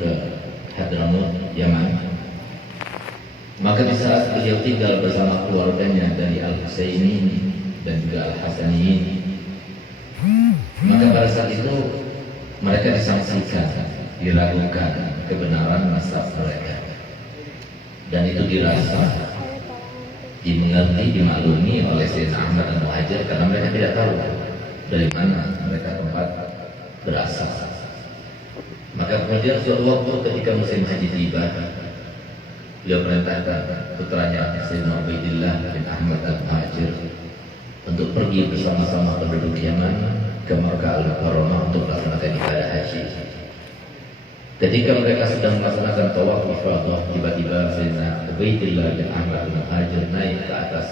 ke Hadramaut, Yaman. Maka di saat beliau tinggal bersama keluarganya dari Al-Husainin dan juga Al-Hasaniyin, maka pada saat itu mereka disangsikan, diragukan kebenaran nasab mereka, dan itu dirasa, dimengerti, dimaklumi oleh Sayyidina Ahmad Al-Muhajir, karena mereka tidak tahu dari mana mereka tempat berasal. Maka kemudian suatu waktu ketika musim haji tiba, beliau perintahkan putranya Sayyidina Ubaidillah bin Ahmad Al-Muhajir untuk pergi bersama-sama penduduk Yaman ke Makkah Al-Mukarramah untuk melaksanakan ibadah haji. Ketika mereka sedang melaksanakan tawaf ifadah, tiba-tiba Sayyidina Ubaidillah bin Ahmad Al-Muhajir naik ke atas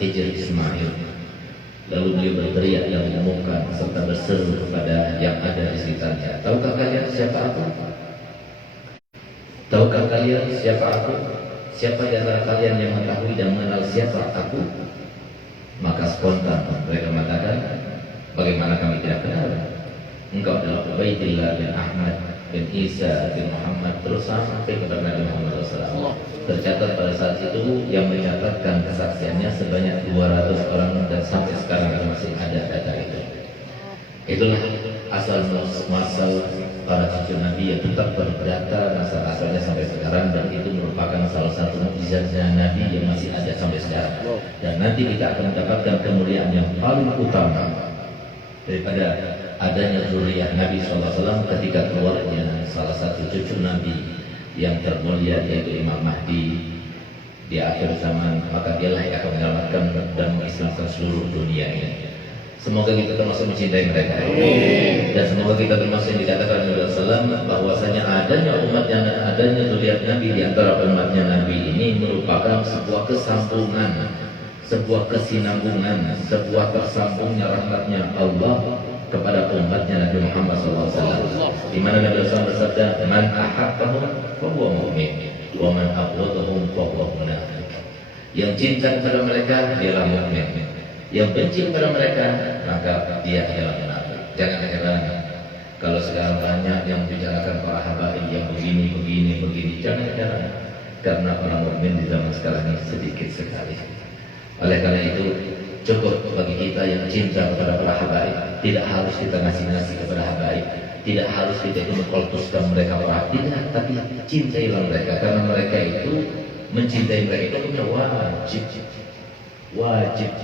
Hijr Ismail. Lalu beliau berteriak dan mengumumkan serta berseru kepada yang ada di sekitarnya, tahukah kalian siapa aku? Tahukah kalian siapa aku? Siapa di antara kalian yang mengetahui dan mengenal siapa aku? Maka spontan mereka mengatakan, bagaimana kami tidak kenal? Engkau adalah Ubaidillah bin Ahmad bin Isa bin Muhammad, terus sampai kepada Nabi Muhammad SAW. Tercatat pada saat itu yang mencatatkan kesaksiannya sebanyak 200 orang, dan sampai sekarang masih ada data itu. Itulah asal muasal para cucu Nabi yang tetap berdata asal-asalnya sampai sekarang, dan itu merupakan salah satu mukjizatnya Nabi yang masih ada sampai sekarang. Dan nanti kita akan mendapatkan kemuliaan yang paling utama daripada adanya zuriyah Nabi SAW ketika keluarnya salah satu cucu Nabi yang termulia, yaitu Imam Mahdi di akhir zaman. Maka dialah yang akan menyelamatkan dan mengislamkan seluruh dunia ini. Semoga kita termasuk mencintai mereka. Dan semoga kita termasuk yang dikatakan oleh Rasulullah bahwasanya adanya umat yang adanya zuriat Nabi di antara umatnya Nabi ini merupakan sebuah kesambungan, sebuah kesinambungan, sebuah tersambungnya rahmatnya Allah kepada umatnya Nabi Muhammad SAW, di mana Nabi SAW bersabda, "Man ahabbahum fahuwa mu'min, wa man abghadahum fahuwa munafiq." Yang cinta kepada mereka dialah mukmin, yang benci kepada mereka maka dia adalah munafik. Jangan heran kalau sekarang banyak yang membicarakan para habaib yang begini. Jangan heran, karena orang mukmin di zaman sekarang ini sedikit sekali. Oleh karena itu, cukup bagi kita yang cinta kepada para habaib. Tidak harus kita ngasih kepada habaib, tidak harus kita itu mengkultuskan mereka para habaib, tidak, tapi cintailah mereka, karena mereka itu mencintai mereka itu punya wajib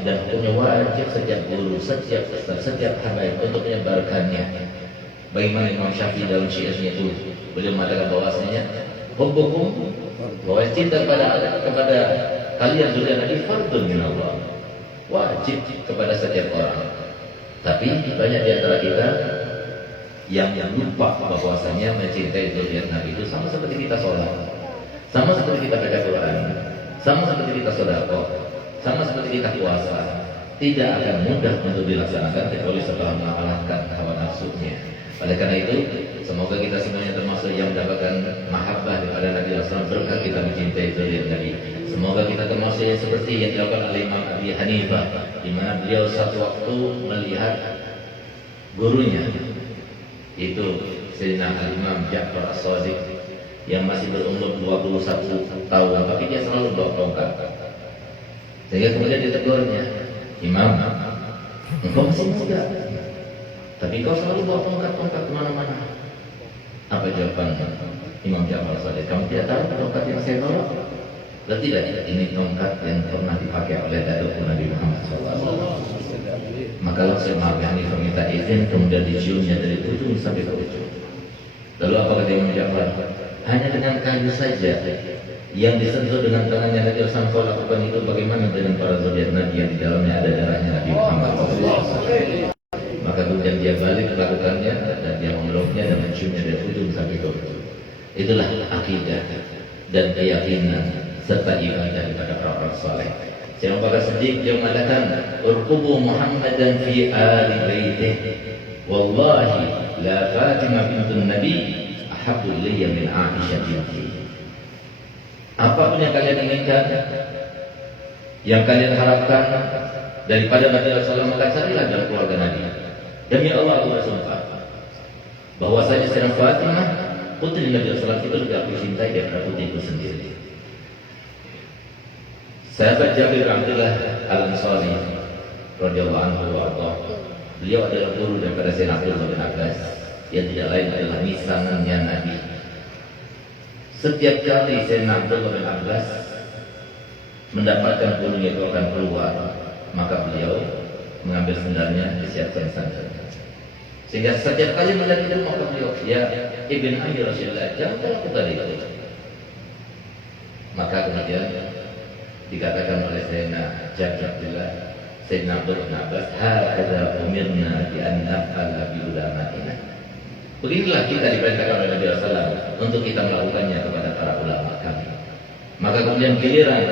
dan punya wajib setiap guru, setiap ustaz, setiap habaib untuk menyebarkannya. Bagaimana Imam Syafi'i dalam syairnya itu beliau mengatakan bahwasanya hubbukum, bahwa cinta kepada kalian zuriat Nabi fardun min Allah, wajib kepada setiap orang. Tapi banyak di antara kita yang lupa bahwasanya mencintai zuriat Nabi itu sama seperti kita sholat, sama seperti kita baca Quran, sama seperti kita sedekah, sama seperti kita puasa. Tidak akan mudah untuk dilaksanakan kecuali setelah mengalahkan hawa nafsunya. Oleh karena itu, semoga kita semuanya termasuk yang mendapatkan mahabbah daripada Nabi SAW berkat kita mencintai zuriat Nabi. Semoga kita termasuk yang seperti yang dilakukan oleh Imam Abi Hanifah, di mana beliau satu waktu melihat gurunya, itu Sayyidina Al-Imam Ja'far As-Shadiq yang masih berumur 21 tahun, tapi dia selalu bawa tongkat. Sehingga kemudian ditegurnya, "Imam, engkau masih muda, tapi kau selalu bawa tongkat kemana-mana." Apa jawaban Imam Ja'far As-Shadiq? "Kamu tidak tahu tongkat yang saya bawa?" Dan tidak, ini tongkat yang pernah dipakai oleh datuk Nabi Muhammad SAW. Maka langsung Imam Hanifah minta izin, kemudian diciumnya dari ujung sampai ke ujung. Lalu apa kata Imam Ja'far? Hanya dengan kayu saja yang disentuh dengan tangannya Nabi SAW lakukan itu, bagaimana dengan para zuriat Nabi yang di dalamnya ada darahnya Nabi Muhammad SAW? Maka kemudian dia balik melakukannya dan dia memeluknya dan menciumnya dari ujung sampai ke ujung. Itulah akidah dan keyakinan serta ibadah kepada orang saleh. Saya Bakar Siddiq dia mengatakan, "Urqubu Muhammadan fi ali baitih, wallahi la Fatimah bintun Nabi ahabbu ilayya min Aisyah binti." Apapun yang kalian inginkan, yang kalian harapkan daripada Nabi SAW, maka carilah dalam keluarga Nabi. Demi Allah aku bersumpah bahwasanya Sayyidah Fatimah putri Nabi SAW itu lebih aku cintai daripada putriku sendiri. Sahabat Jabir bin Abdullah Al-Ansari radhiyallahu anhu warḍah, beliau adalah guru daripada Sayyidina Abdullah bin Abbas yang tidak lain adalah misangannya Nabi. Setiap kali Sayyidina Abdullah bin Abbas mendapatkan gurunya itu akan keluar, maka beliau mengambil sendalnya, disiapkan sandalnya. Sehingga setiap kali melihat itu maka beliau, ya Ibn Amir Rasulullah, jangan lakukan itu. Maka kemudian dikatakan oleh Sayyidina Jabir Abdullah, Sayyidina Abdullah bin Abbas, hakadha umirna bi an naf'ala bi ulamatina. Beginilah kita diperintahkan oleh Nabi SAW untuk kita melakukannya kepada para ulama kami. Maka kemudian giliran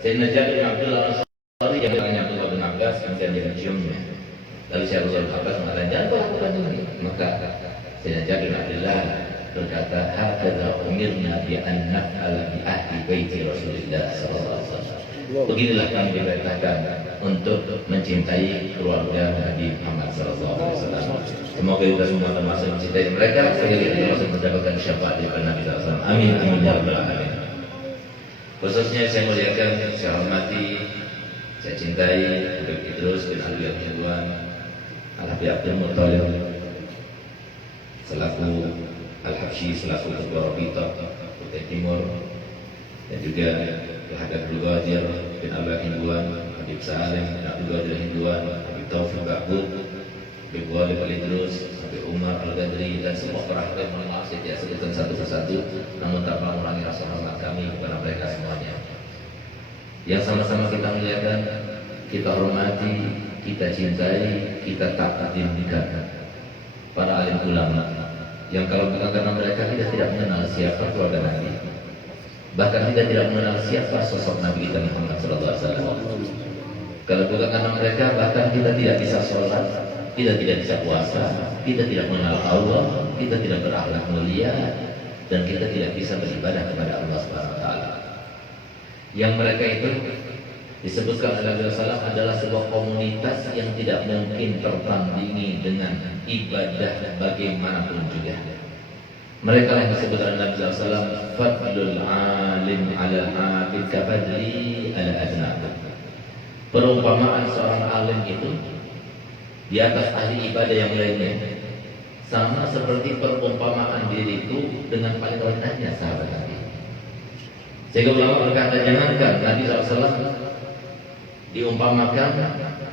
Sayyidina Jabir bin Abdullah Ansari yang bertanya Abdullah bin Abbas, kemudian dia menciumnya. Lalu Syekh Abdullah bin Abbas mengatakan, jangan kau lakukan ini. Maka Sayyidina Jabir bin Abdullah berkata, hakadha umirna bi an naf'ala bi ahli baiti Rasulillah sallallahu alaihi wasallam. Beginilah kami diperintahkan untuk mencintai keluarga Nabi Muhammad sallallahu alaihi wasallam. Semoga kita semua termasuk mencintai mereka sehingga kita termasuk mendapatkan syafaat dari Nabi sallallahu alaihi wasallam. Amin amin ya rabbal alamin. Khususnya saya muliakan, saya hormati, saya cintai Habib Idrus bin Ali Al-Ridwan Al-Habib Abdul Muttalib selaku Al-Habsyi, selaku Ketua Rabita Kutai Timur, dan juga Habib Abdul Ghadir bin Abdul Hindwan, Habib Salim bin Abdul Ghadir Hindwan, Habib Taufik Ba'bud, Habib Walid Al-Idrus, Habib Umar Al-Gadri, dan semua para hakim. Mohon maaf saya tidak sebutkan satu persatu, namun tanpa mengurangi rasa hormat kami kepada mereka semuanya. Yang sama-sama kita muliakan, kita hormati, kita cintai, kita takdimkan para alim ulama yang kalau bukan karena mereka kita tidak mengenal siapa keluarga Nabi, bahkan kita tidak mengenal siapa sosok Nabi kita Muhammad SAW. Kalau bukan karena mereka, bahkan kita tidak bisa sholat, kita tidak bisa puasa, kita tidak mengenal Allah, kita tidak berakhlak mulia, dan kita tidak bisa beribadah kepada Allah Subhanahu wa taala. Yang mereka itu disebutkan oleh Nabi SAW adalah sebuah komunitas yang tidak mungkin tertandingi dengan ibadah bagaimanapun juga. Mereka yang disebut oleh Nabi SAW, fadlul alim ala abid kafadli ala adnab. Perumpamaan seorang alim itu di atas ahli ibadah yang lainnya sama seperti perumpamaan diri itu dengan paling rendahnya sahabat Nabi. Sehingga ulama berkata, jangankan Nabi SAW diumpamakan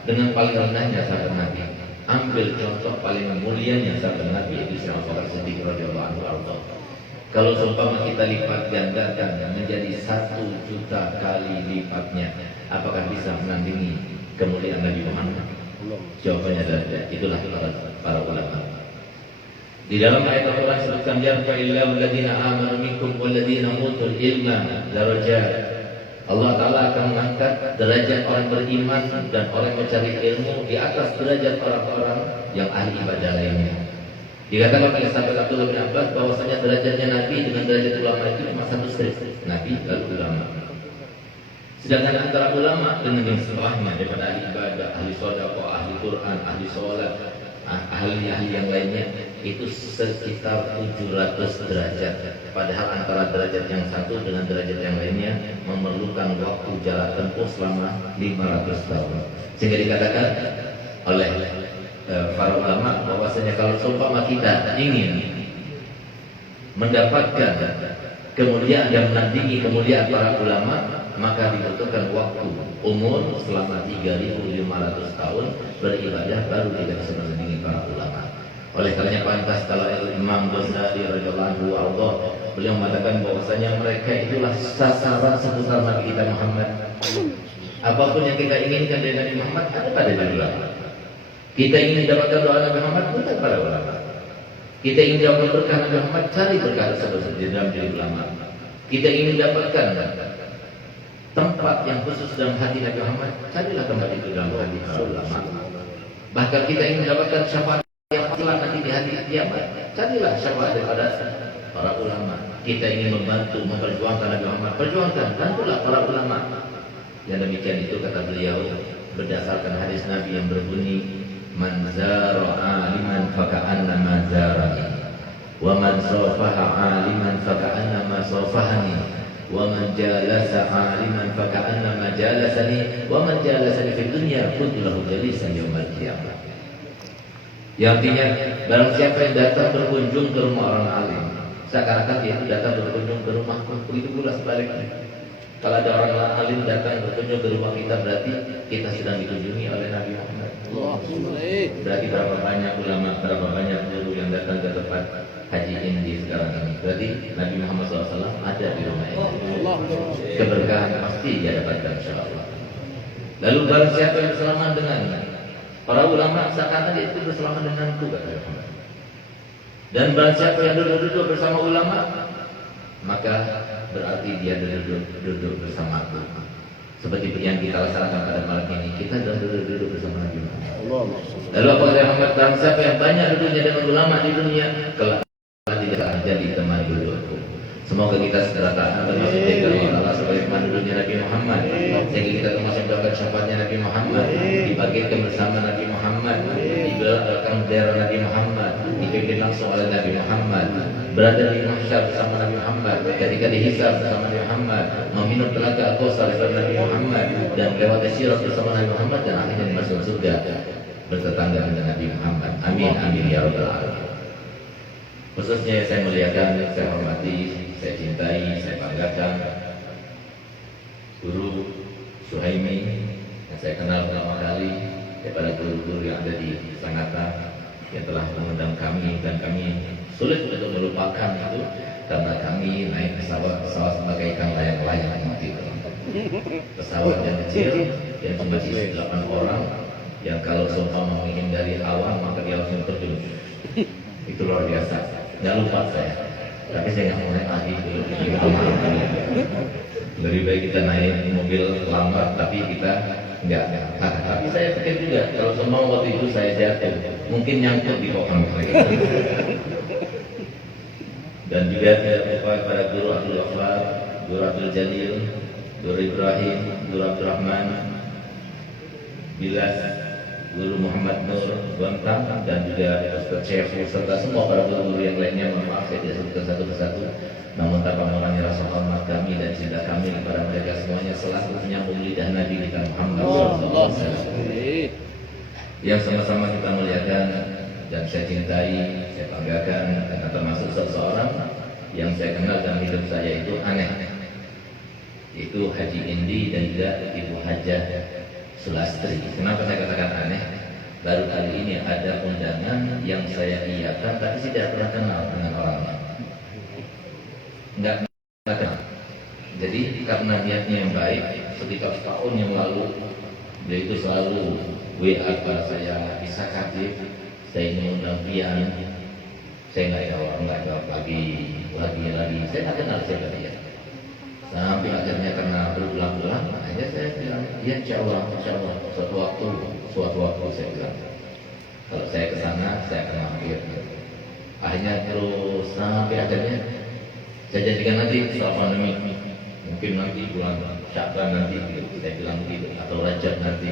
dengan paling rendahnya sahabat Nabi, ambil contoh paling mulianya sahabat Nabi, yaitu Sayyidina Abu Bakar Siddiq radhiyallahu anhu. Kalau seumpama kita lipat gandakan menjadi 1 juta kali lipatnya, apakah bisa menandingi kemuliaan Nabi Muhammad? Jawabannya adalah tidak. Itulah para ulama. Di dalam ayat Al-Quran disebutkan, yarfa'illahu alladziina aamanu minkum walladziina utul ilma darajat. Allah Ta'ala akan mengangkat derajat orang beriman dan orang yang mencari ilmu di atas derajat orang-orang yang ahli ibadah lainnya. Dikatakan oleh sahabat Abdullah bin Abbas bahwasanya derajatnya Nabi dengan derajat ulama itu cuma satu strip, Nabi lalu ulama. Sedangkan antara ulama dengan yang setelahnya daripada ahli ibadah, ahli sedekah, ahli Quran, ahli sholat, ahli-ahli yang lainnya itu sekitar 700 derajat. Padahal antara derajat yang satu dengan derajat yang lainnya memerlukan waktu jarak tempuh selama 500 tahun. Sehingga dikatakan oleh para ulama bahwasanya kalau seumpama kita ingin mendapatkan kemuliaan dan menandingi kemuliaan para ulama, maka dibutuhkan waktu umur selama 3.500 tahun beribadah baru kita bisa menandingi para ulama. Oleh karenanya pantas kalau Imam Ghazali radhiyallahu anhu beliau mengatakan bahwasanya mereka itulah sasaran seputar Nabi kita Muhammad. Apapun yang kita inginkan dari Nabi Muhammad ada pada ulama. Kita ingin mendapatkan doa Nabi Muhammad bukan pada ulama. Kita ingin dapat berkah Nabi Muhammad, cari berkah seperti dalam diri ulama. Kita ingin mendapatkan tempat yang khusus dalam hati Nabi Muhammad, carilah tempat itu dalam hati para ulama. Bahkan kita ingin mendapatkan syafaat yang telah nanti di hari kiamat, carilah syafaat daripada para ulama. Kita ingin membantu memperjuangkan Nabi Muhammad, perjuangkan, bantulah para ulama. Yang demikian itu kata beliau berdasarkan hadis Nabi yang berbunyi, man zara aliman faka'annama zarani. wa man safaha 'aliman faka'annama safahani, wa man jalasa 'aliman faka'annama jalasani, wa man jalasani fid dunya kuntu lahu jalisan yaumil qiyamah. Yang artinya barang siapa yang datang berkunjung ke rumah orang alim, seakan-akan dia itu datang berkunjung ke rumahku. Begitu pula sebaliknya. Kalau ada orang alim datang berkunjung ke rumah kita, berarti kita sedang dikunjungi oleh Nabi Muhammad. Berarti berapa banyak ulama, berapa banyak guru yang datang ke tempat haji Indi sekarang ini. Berarti Nabi Muhammad SAW ada di rumah ini. Keberkahan pasti dia dapatkan, insyaAllah. Lalu barang siapa yang bersalaman dengannya, para ulama seakan-akan dia itu bersalaman denganku, kata Muhammad. Dan barang siapa yang duduk-duduk bersama ulama, maka berarti dia duduk bersama aku. Seperti yang kita laksanakan pada malam ini, kita duduk bersama Nabi Muhammad. Lalu apa kata Muhammad? Dan siapa yang banyak duduknya dengan ulama di dunia, kelak tidak akan jadi teman dudukku. Semoga kita segera taat termasuk dari Allah sebagai teman duduknya Nabi Muhammad, sehingga kita termasuk mendapatkan syafaatnya Nabi Muhammad, dibagikan bersama Nabi Muhammad, di belakang bendera Nabi Muhammad, dipimpin langsung oleh Nabi Muhammad, berada di mahsyar bersama Nabi Muhammad, ketika dihisab bersama Nabi Muhammad, meminum telaga Al-Kautsar bersama Nabi Muhammad, dan melewati sirat bersama Nabi Muhammad, dan akhirnya masuk surga bertetangga dengan Nabi Muhammad. Amin amin ya rabbal alamin. Khususnya saya muliakan, saya hormati, saya cintai, saya banggakan Guru Suhaimi yang saya kenal pertama kali daripada guru-guru yang ada di Sangatta yang telah mengundang kami, dan kami sulit untuk melupakan itu karena kami naik pesawat sebagai ikan layang-layang waktu itu. Pesawat yang kecil yang cuma diisi 8 orang, yang kalau seumpama menghindari awan maka dia langsung terjun. Itu luar biasa. Nggak lupa saya, tapi saya nggak mau naik lagi dulu. Lebih baik kita naik mobil lambat, tapi kita nggak. Tapi saya pikir juga kalau semua waktu itu saya jatuh, mungkin nyangkut di kokang saya. Dan juga tidak lupa pada Guru Abdul Ghaffar, Guru Abdul Jalil, Guru Ibrahim, Guru Abdul Rahman, Bilas, Guru Muhammad Nur Gontang, dan juga Ustaz Syekh serta semua para guru-guru yang lainnya. Maaf saya tidak sebutkan satu persatu, namun tanpa mengurangi rasa hormat kami dan cinta kami kepada mereka semuanya selaku penyambung lidah Nabi kita Muhammad SAW, yang sama-sama kita muliakan dan saya cintai, saya banggakan, karena termasuk seseorang yang saya kenal dalam hidup saya itu aneh, itu Haji Indi dan juga Ibu Hajah Sulastri. Kenapa saya katakan aneh? Baru kali ini ada undangan yang saya iakan, tapi tidak pernah kenal dengan orangnya. Enggak kenal. Jadi karena niatnya yang baik, sekitar setahun yang lalu dia itu selalu WA kepada saya, bisa katib, saya ingin undang pian. Saya nggak jawab lagi, saya nggak kenal siapa dia. Sampai akhirnya karena berulang-ulang, akhirnya saya bilang, ya insya Allah, suatu waktu saya bilang, kalau saya ke sana, saya akan mampir. Akhirnya terus sampai akhirnya saya jadikan nanti setelah pandemi, mungkin nanti bulan Sya'ban nanti, saya bilang gitu, atau Rajab nanti,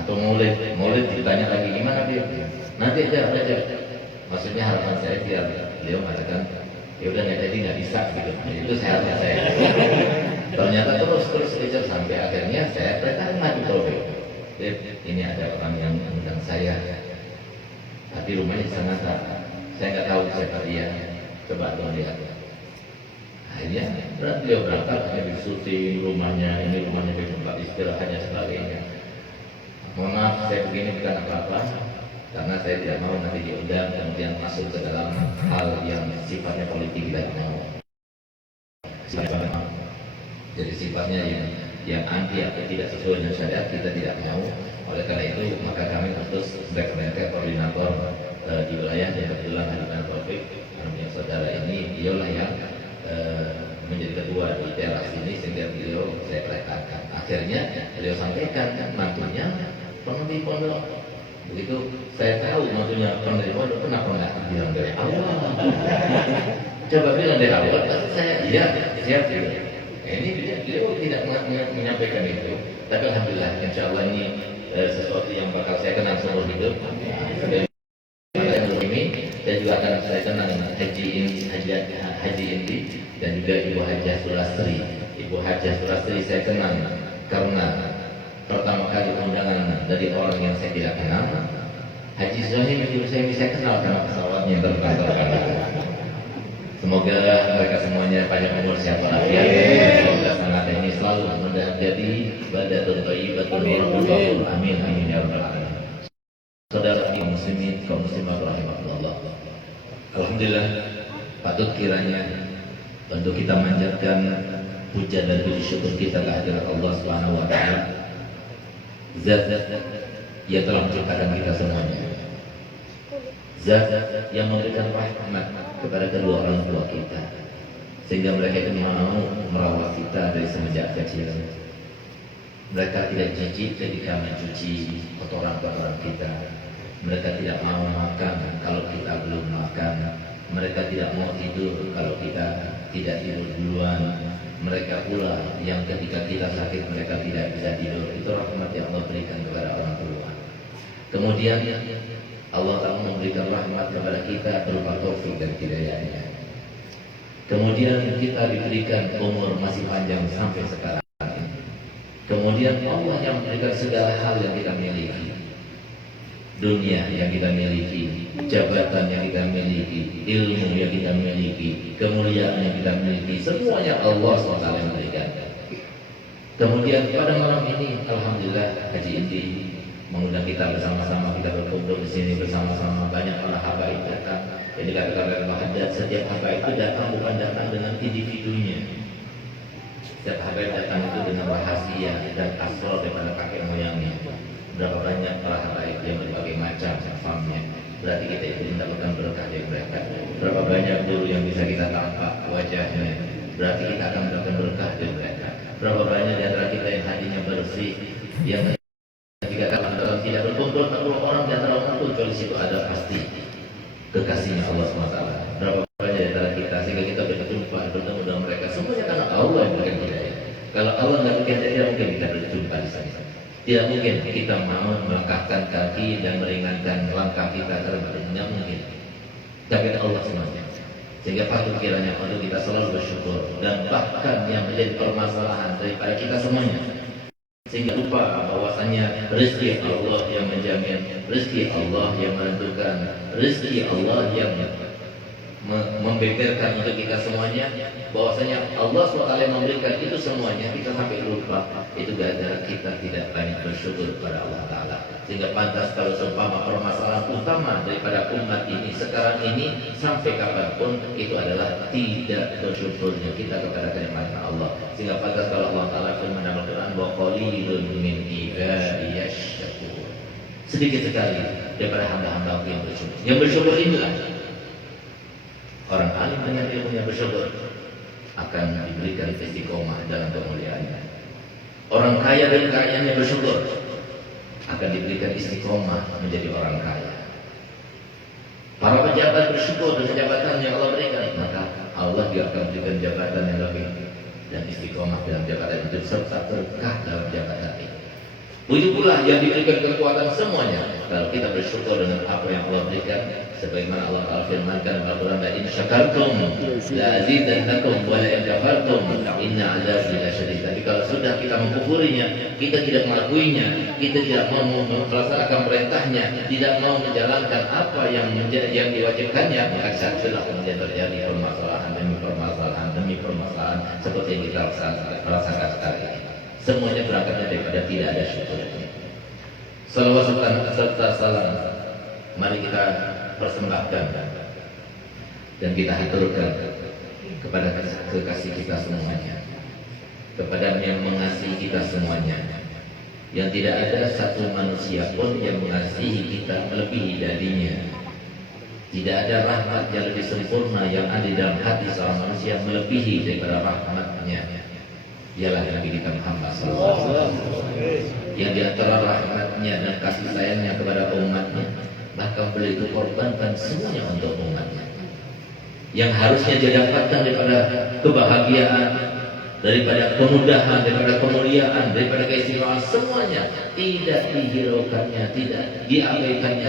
atau Maulid ditanya lagi gimana dia? Nanti aja Rajab. Maksudnya harapan saya biar beliau mengatakan, ya udah nggak jadi, nggak bisa gitu. Itu sehatnya saya. Ternyata terus kejar sampai akhirnya saya datang lagi profil. Ini ada orang yang mengundang saya, tapi rumahnya di sana. Saya nggak tahu siapa dia. Coba tuh lihat. Akhirnya beliau berangkat, hanya disuti rumahnya, ini rumahnya tempat istirahatnya sebagainya. Mohon maaf, saya begini bukan apa-apa, karena saya tidak mau nanti diundang kemudian masuk ke dalam hal yang sifatnya politik, tidak mau. Jadi sifatnya yang anti atau tidak sesuai dengan syariat kita tidak mau. Oleh karena itu maka kami terus sebagai koordinator di wilayah yang kebetulan Hadiman Taufik, yang saudara ini dialah yang menjadi ketua di teras ini, sehingga beliau saya perintahkan. Akhirnya beliau sampaikan mantunya penghuni pondok. Begitu saya tahu maksudnya penghuni pondok, kenapa nggak bilang dari awal? Coba bilang dari awal, pasti saya iya siap gitu. Ini beliau tidak menyampaikan itu, tapi alhamdulillah, insya Allah ini sesuatu yang bakal saya kenang seumur hidup. Ini saya juga akan saya kenang Haji Indi dan juga Ibu Hajah Sulastri. Ibu Hajah Sulastri saya kenal karena pertama kali undangan dari orang yang saya tidak kenal. Haji Zahim itu saya bisa kenal karena pesawatnya terbang. Semoga mereka semuanya panjang umur, sehat walafiat. Semoga sangat ini selalu menjadi badatun thayyibatun warahmatullahi. Amin amin ya rabbal alamin. Saudara muslimin kaum muslimat rahimakumullah. Alhamdulillah, patut kiranya untuk kita manjatkan puja dan puji syukur kita kehadirat Allah Subhanahu wa taala. Zat yang telah menciptakan kita semuanya. Zat yang memberikan rahmat kepada kedua orang tua kita, sehingga mereka itu mau merawat kita dari semenjak kecil. Mereka tidak jijik ketika mencuci kotoran-kotoran kita. Mereka tidak mau makan kalau kita belum makan. Mereka tidak mau tidur kalau kita tidak tidur duluan. Mereka pula yang ketika kita sakit mereka tidak bisa tidur. Itu rahmat yang Allah berikan kepada orang tua. Kemudian Allah telah memberikan rahmat kepada kita berupa taufik dan hidayahnya. Kemudian kita diberikan umur masih panjang sampai sekarang. Kemudian Allah yang memberikan segala hal yang kita miliki. Dunia yang kita miliki, jabatan yang kita miliki, ilmu yang kita miliki, kemuliaan yang kita miliki, semuanya Allah SWT yang memberikan. Kemudian pada malam ini, alhamdulillah Haji Indi mengundang kita bersama-sama, kita berkumpul di sini bersama-sama. Banyak para habaib datang. Jadi kata-kata Haddad, setiap habaib itu datang bukan datang dengan individunya. Setiap habaib datang itu dengan rahasia dan asal daripada kakek moyangnya. Berapa banyak para habaib yang berbagai macam farmnya. Berarti kita itu mendapatkan berkah dari mereka. Berapa banyak guru yang bisa kita tampak wajahnya. Berarti kita akan mendapatkan berkah dari mereka. Berapa banyak di antara kita yang hatinya bersih, yang ketika dalam tidak berkumpul 40 orang di antara orang itu, kecuali situ ada pasti kekasihnya Allah SWT. Berapa banyak di antara kita sehingga kita berjumpa bertemu dengan mereka, semuanya karena Allah yang berikan hidayah. Kalau Allah nggak berikan hidayah, mungkin kita berjumpa di sana. Tidak mungkin kita mau melangkahkan kaki dan meringankan langkah kita terhadap, tidak mungkin. Tapi Allah semuanya. Sehingga patut kiranya untuk kita selalu bersyukur, dan bahkan yang menjadi permasalahan daripada kita semuanya, sehingga lupa bahwasanya rezeki Allah yang menjamin, rezeki Allah yang menentukan, rezeki Allah yang membeberkan untuk kita semuanya, bahwasanya Allah SWT yang memberikan itu semuanya. Kita sampai lupa, itu gara-gara kita tidak banyak bersyukur kepada Allah Ta'ala. Sehingga pantas kalau seumpama permasalahan utama daripada umat ini sekarang ini sampai kapanpun itu adalah tidak bersyukurnya kita kepada kenikmatan Allah. Sehingga pantas kalau Allah Ta'ala firman dalam Al-Quran, wa qalilun min ibadiyasy syakur. Sedikit sekali daripada hamba-hamba yang bersyukur. Yang bersyukur inilah orang alim dengan ilmunya bersyukur akan diberikan istiqomah dalam kemuliaannya. Orang kaya dan kekayaannya bersyukur akan diberikan istiqomah menjadi orang kaya. Para pejabat bersyukur dengan jabatan yang Allah berikan, maka Allah juga akan berikan jabatan yang lebih dan istiqomah dalam jabatan itu serta berkah dalam jabatan itu. Begitu pula yang diberikan kekuatan semuanya kalau kita bersyukur dengan apa yang Allah berikan, sebagaimana Allah Ta'ala firmankan dalam Al-Quran, la in syakartum la azidannakum wa la in kafartum inna 'adzabi lasyadid. Tapi kalau sudah kita mengkufurinya, kita tidak melakuinya, kita tidak mau melaksanakan perintahnya, tidak mau menjalankan apa yang diwajibkannya, maka saat itulah kemudian terjadi permasalahan demi permasalahan demi permasalahan seperti yang kita rasakan sekarang ini. Semuanya berangkatnya daripada tidak ada syukur. Salawat serta salam mari kita persembahkan dan kita haturkan kepada kekasih kita semuanya, kepada yang mengasihi kita semuanya, yang tidak ada satu manusia pun yang mengasihi kita melebihi darinya. Tidak ada rahmat yang lebih sempurna yang ada dalam hati seorang manusia melebihi daripada rahmatnya. Ialah Nabi kita Muhammad SAW, yang di antara rahmatnya dan kasih sayangnya kepada umatnya, maka beliau itu korbankan semuanya untuk umatnya. Yang harusnya dia dapatkan daripada kebahagiaan, daripada kemudahan, daripada kemuliaan, daripada keistimewaan, semuanya tidak dihiraukannya, tidak diabaikannya,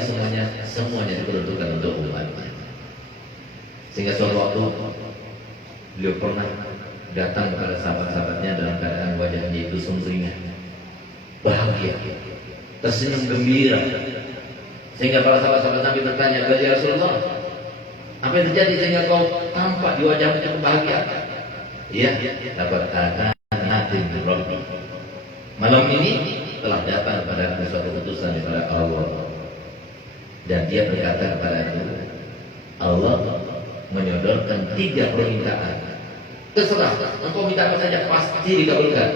semuanya diperuntukkan untuk umatnya. Sehingga suatu waktu beliau pernah datang kepada sahabat-sahabatnya dalam keadaan wajahnya itu sumringah, bahagia, tersenyum gembira. Sehingga para sahabat-sahabat Nabi bertanya, "Ya Rasulullah, apa yang terjadi sehingga kau tampak di wajahmu itu bahagia?" "Iya, dapat natin Rabbi. Malam ini telah datang kepada suatu utusan daripada Allah." Dan dia berkata kepada itu, Allah menyodorkan 3 permintaan. Terserah, engkau minta apa saja pasti dikabulkan.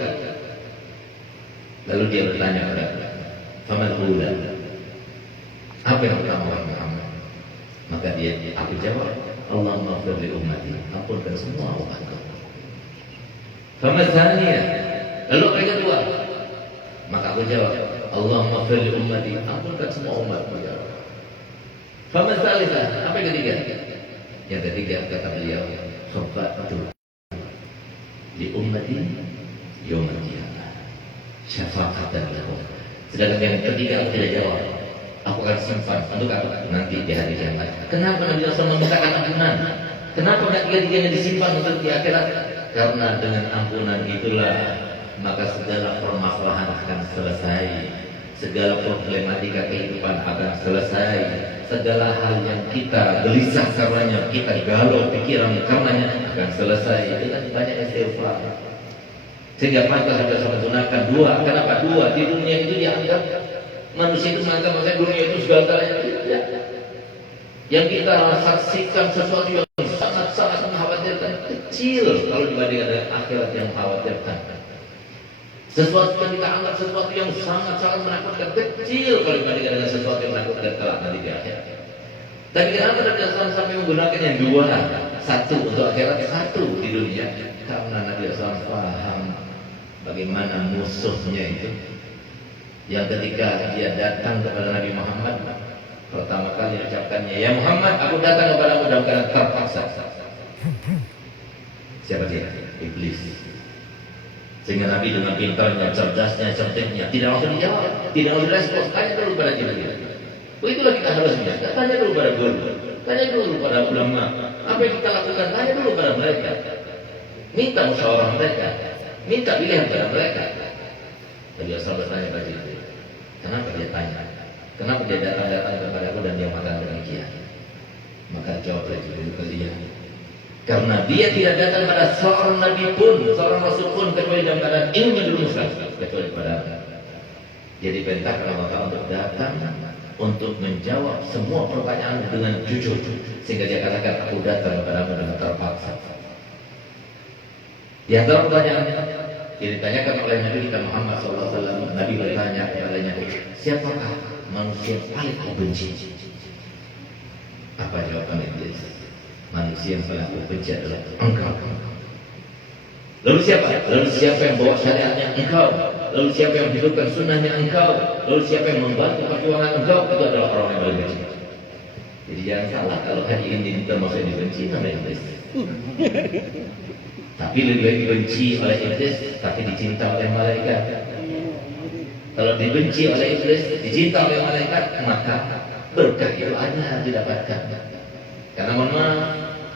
Lalu dia bertanya kepada Faman ula, apa yang pertama wahai Muhammad? Maka aku jawab, Allahumma ighfir li ummati, ampunkan semua umatku. Faman tsaniyah, lalu apa yang kedua? Maka aku jawab, Allahumma ighfir li ummati, ampunkan semua umatku ya Allah. Faman tsalitsah, apa yang ketiga? Yang ketiga kata beliau, syafa'atu li ummati yaumil qiyamah, syafa'atan lahum. Sedangkan yang ketiga aku tidak jawab, aku akan simpan untuk apa? Nanti di hari kiamat. Kenapa Nabi SAW memintakan ampunan? Kenapa tidak tiga-tiganya disimpan untuk di akhirat? Karena dengan ampunan itulah maka segala permasalahan akan selesai, segala problematika kehidupan akan selesai, segala hal yang kita gelisah karenanya, kita galau pikiran karenanya akan selesai. Itu kan banyak istighfar. Sehingga pantas sudah gunakan 2. Kenapa 2? Di dunia itu dianggap manusia itu menganggap maksudnya dunia itu segala-galanya. Tidak. Yang kita saksikan sesuatu yang sangat-sangat mengkhawatirkan, kecil kalau dibandingkan dengan akhirat yang mengkhawatirkan. Sesuatu yang kita anggap sesuatu yang sangat-sangat menakutkan, kecil kalau dibandingkan dengan sesuatu yang menakutkan kelak nanti di akhirat. Tapi kenapa Nabi SAW sampai menggunakan yang 2? 1 untuk akhirat, 1 di dunia? Karena Nabi SAW paham bagaimana musuhnya itu, yang ketika dia datang kepada Nabi Muhammad, pertama kali ucapkannya, "Ya Muhammad, aku datang kepadamu dalam keadaan terpaksa." Siapa dia? Iblis. Sehingga Nabi dengan pintarnya, cerdasnya, certiknya tidak langsung dijawab, tidak langsung respons. Tanya dulu pada Jibril. Itulah kita harusnya. Tanya dulu pada guru, tanya dulu pada ulama. Apa yang kita lakukan? Tanya dulu pada mereka. Minta musyawarah mereka, minta pilihan pada mereka. Jadi asal bertanya pada Jibril, kenapa dia tanya? Kenapa dia datang kepada aku dan dia mengatakan demikian? Maka jawab oleh Jibril kalian, karena dia tidak datang pada seorang nabi pun, seorang rasul pun kecuali dalam keadaan ilmu dirumuskan, kecuali pada dia diperintahkan Allah untuk datang untuk menjawab semua pertanyaan dengan jujur, sehingga dia katakan aku datang kepadamu dengan terpaksa. Di antara pertanyaannya yang ditanyakan oleh Nabi kita Muhammad SAW, Nabi bertanya kepadanya, siapakah manusia yang paling kau benci? Apa jawaban Iblis? Manusia yang paling aku benci adalah engkau. Lalu siapa? Lalu siapa yang bawa syariatnya? Engkau. Lalu siapa yang hidupkan sunnahnya? Engkau. Lalu siapa yang membantu perjuangan? Engkau. Itu adalah orang yang paling benci. Jadi jangan salah kalau hari ini termasuk yang dibenci namanya Iblis. Tapi lebih baik dibenci oleh Iblis tapi dicinta oleh malaikat. Kalau dibenci oleh Iblis, dicinta oleh malaikat, maka berkah itu ada didapatkan. Karena mohon maaf,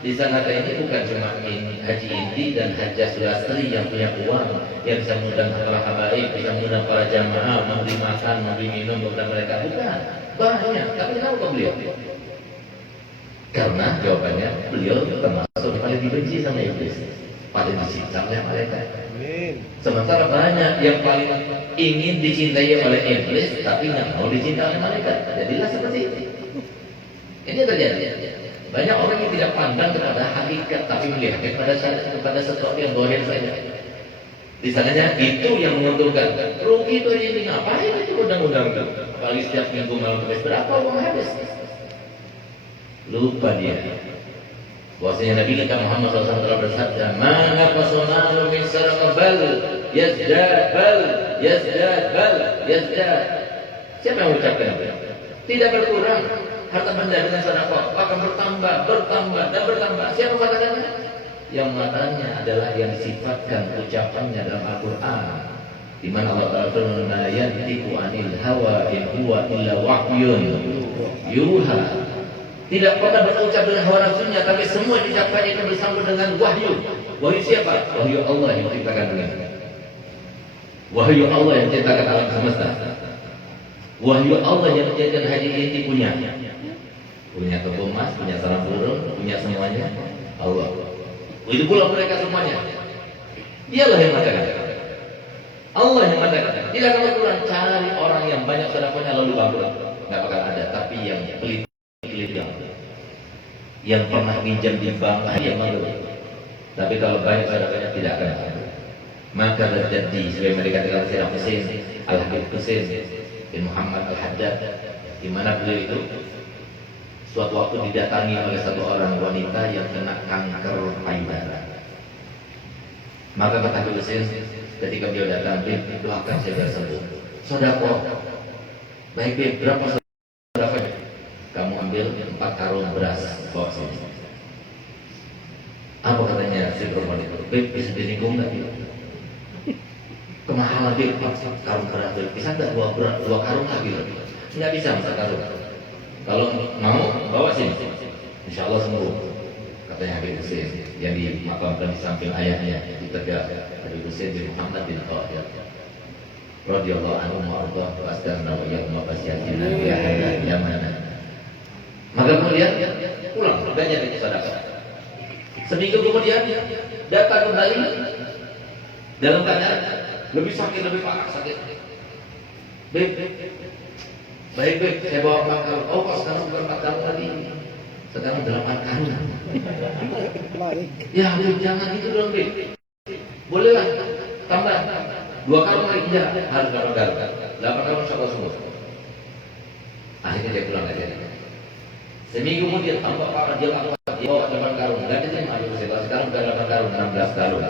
di sana ini bukan cuma Haji Indi dan Hajjah Sulastri yang punya uang, yang bisa mengundang para habaib, bisa mengundang para jamaah, memberi makan, memberi minum kepada mereka. Bukan, banyak. Tapi kenapa beliau? Karena jawabannya beliau termasuk yang paling dibenci sama Iblis, paling dicinta oleh malaikat. Sementara banyak yang paling ingin dicintai oleh Iblis tapi nggak mau dicintai oleh malaikat. Jadilah seperti itu. Ini terjadi. Banyak orang yang tidak pandang kepada hakikat tapi melihat kepada sesuatu yang boleh saja. Di sananya itu yang menguntungkan. Rugi itu ini ngapain itu undang-undang? Apalagi setiap minggu malam habis berapa uang habis? Lupa dia. Bahwasanya Nabi kita Muhammad SAW telah bersabda, "Mana pasonalu min sadaqah bal yazdad yazdad." Siapa yang mengucapkan itu? Tidak berkurang harta benda dengan sedekah, akan bertambah dan bertambah. Siapa katakannya? Yang matanya adalah yang disifatkan ucapannya dalam Al-Quran, di mana Allah Taala berfirman, "La yantiqu 'anil hawa in huwa illa wahyun yuha." Tidak pernah berucap dengan hawa nafsunya, tapi semua diucapkan itu bersambung dengan wahyu. Wahyu siapa? Wahyu Allah yang menciptakan dunia. Wahyu Allah yang menciptakan alam semesta. Wahyu Allah yang menjadikan haji ini punya kebun emas, punya sarang burung, punya semuanya Allah. Itu pula mereka semuanya. Dialah yang mengatakan. Allah yang mengatakan. Tidak akan Quran cari orang yang banyak sedekahnya lalu bangkrut. Nggak bakal ada. Tapi yang pelit yang pernah pinjam di bank yang malu. Tapi kalau banyak sedekahnya tidak akan ada. Maka terjadi sebagai mereka dikatakan Sayyidina Husain Al-Habib Husain bin Muhammad Al-Haddad, di mana beliau itu suatu waktu didatangi oleh satu orang wanita yang kena kanker payudara. Maka kata Habib Husain ketika beliau datang, doakan saya biar sembuh. Sedekah. Baik, Bib, berapa sedekahnya? Kamu ambil 4 karung beras, bawa sini. Apa katanya si perempuan itu? Bib, bisa dinikung nggak? Kemahalan Bib, 4 karung beras. Bisa nggak 2 karung lagi? Nggak bisa 4 karung. Kalau mau, bawa sini. Insya Allah sembuh. Katanya Habib Husain yang dimakamkan di samping ayahnya di Tegal, Habib Husain bin Muhammad bin Qahir radhiyallahu anhu warḍah wa astagfirullah wa iyyakum wa fasyatina ya hayya ya mana. Maka kemudian pulang banyak dari sedekah. Seminggu kemudian datang kembali dalam keadaan lebih sakit, lebih parah sakit. Baik, saya bawa bakal. Oh, kok sekarang bukan 4 karung lagi, sekarang 8 karung. Ya, jangan itu dong, Bib. Bolehlah tambah 2 karung lagi, enggak harus 8 karung. 8 karung semua. Akhirnya dia pulang aja. Seminggu kemudian tambah parah, dia bawa 8 karung. Enggak diterima Habib Husain. Sekarang udah 8 karung, 16 karung.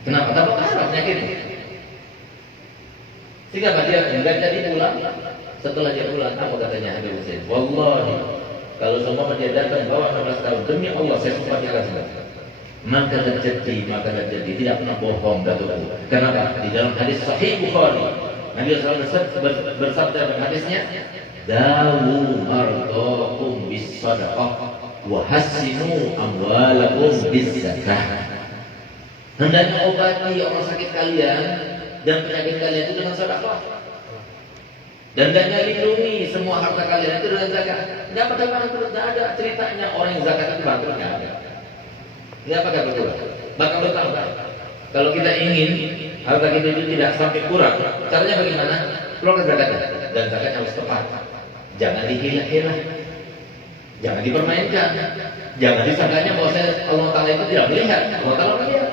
Kenapa? Tambah parah penyakitnya. Sehingga dia enggak jadi pulang. Setelah dia pulang, apa katanya Habib Husain? Wallahi, kalau semua dia datang bawa 16 tahun, demi Allah saya sumpah dia akan sembuh. Maka terjadi, tidak pernah bohong dahulu. Kenapa? Di dalam hadis Sahih Bukhari, Nabi SAW bersabda dalam hadisnya, dawu mardakum bis sadaqah wa hassinu amwalakum bis zakah. Hendaknya obati orang sakit kalian dan penyakit kalian itu dengan sedekah. Dan hendaknya lindungi semua harta kalian itu dengan zakat. Enggak pada bangkrut, enggak ada ceritanya orang yang zakat itu bangkrut, enggak ada. Enggak pada bangkrut. Bahkan bertambah. Kalau kita ingin harta kita itu tidak sampai kurang, caranya bagaimana? Keluarkan zakatnya. Dan zakat harus tepat. Jangan dihilah-hilah. Jangan dipermainkan. Jangan disangkanya bahwa Allah Ta'ala itu tidak melihat. Allah Ta'ala melihat.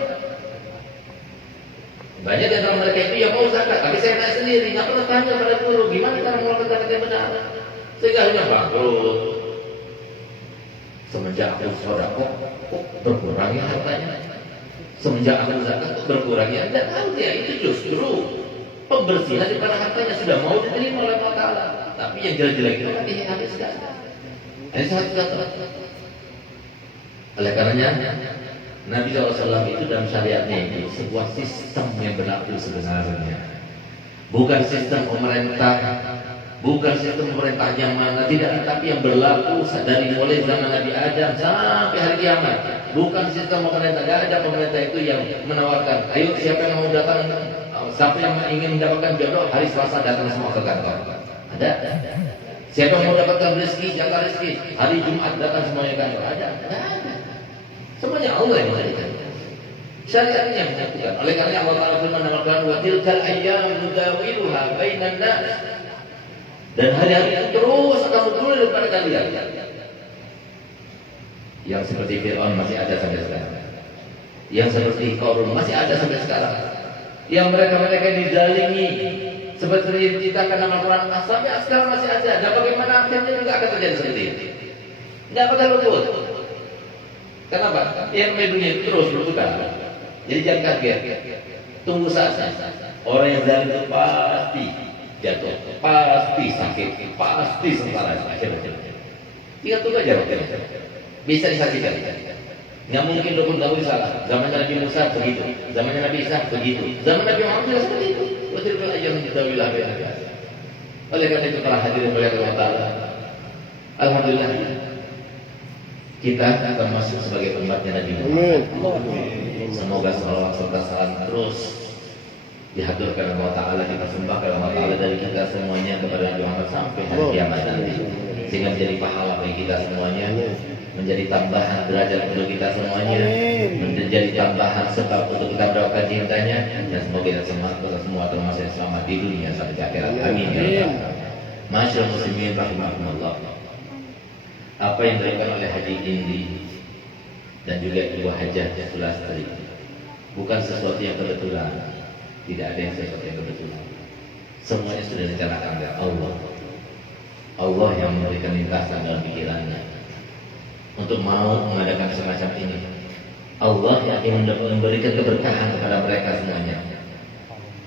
Banyak di antara mereka itu yang mau zakat, tapi saya tanya sendiri, nggak pernah tanya pada guru, gimana cara mengeluarkan zakat yang benar? Sehingga akhirnya bangkrut. Semenjak aku sedekah, kok berkurang ya hartanya? Semenjak aku zakat, kok berkurang ya? Tidak tahu dia, itu justru pembersihan di mana hartanya sudah mau diterima oleh Allah Ta'ala. Tapi yang jelek-jelek itu kan dihabiskan. Ini sangat gatal. Oleh karenanya, Nabi SAW itu dalam syariatnya itu sebuah sistem yang berlaku sebenarnya. Bukan sistem pemerintah, bukan sistem pemerintah yang mana tidak, tapi yang berlaku dari mulai zaman Nabi Adam sampai hari kiamat. Bukan sistem pemerintah, tidak ada pemerintah itu yang menawarkan, ayo siapa yang mau datang, siapa yang ingin mendapatkan jodoh hari Selasa datang semua ke kantor. Ada. Siapa yang mau dapatkan rezeki, jatah rezeki hari Jumat datang semuanya ke kantor. Ada. Semuanya Allah yang menjadikan. Syariatnya yang menentukan. Oleh karena Allah Ta'ala firman dalam Al-Quran, wa tilkal ayyamu nudawiluha bainan nas. Dan hari-hari itu terus akan bergulir kepada kalian. Yang seperti Fir'aun masih ada sampai sekarang. Yang seperti Qarun masih ada sampai sekarang. Yang mereka-mereka dizalimi seperti diceritakan dalam Al-Quran sampai sekarang masih ada. Dan bagaimana akhirnya juga akan terjadi seperti itu. Tidak bakal luput. Kenapa? Yang dunia itu terus berputar. Jadi jangan kaget. Tunggu saatnya. Orang yang zalim itu pasti jatuh, pasti sakit, pasti sengsara. Tinggal tunggu aja waktunya. Bisa disaksikan. Nggak mungkin dukun tahu salah. Zaman Nabi Musa begitu, zaman Nabi Isa begitu, zaman Nabi Muhammad juga seperti itu. Betul-betul aja kita wilayah. Oleh karena itu telah hadir oleh Allah Ta'ala. Alhamdulillah kita termasuk sebagai umatnya Nabi Muhammad. Semoga salawat serta salam terus dihaturkan Allah Ta'ala, dipersembahkan Allah Ta'ala dari kita semuanya kepada Nabi Muhammad sampai hari kiamat nanti, sehingga menjadi pahala bagi kita semuanya, menjadi tambahan derajat untuk kita semuanya, menjadi tambahan sebab untuk kita mendapatkan cintanya, dan semoga kita semua termasuk yang selamat di dunia sampai ke akhirat. Amin ya rabbal alamin. Masyaallah muslimin rahimakumullah. Apa yang dilakukan oleh Haji Indi dan juga Ibu Hajah Sulastri bukan sesuatu yang kebetulan. Tidak ada yang sesuatu yang kebetulan. Semuanya sudah direncanakan oleh Allah. Allah yang memberikan lintasan dalam pikirannya untuk mau mengadakan semacam ini. Allah yang memberikan keberkahan kepada mereka semuanya.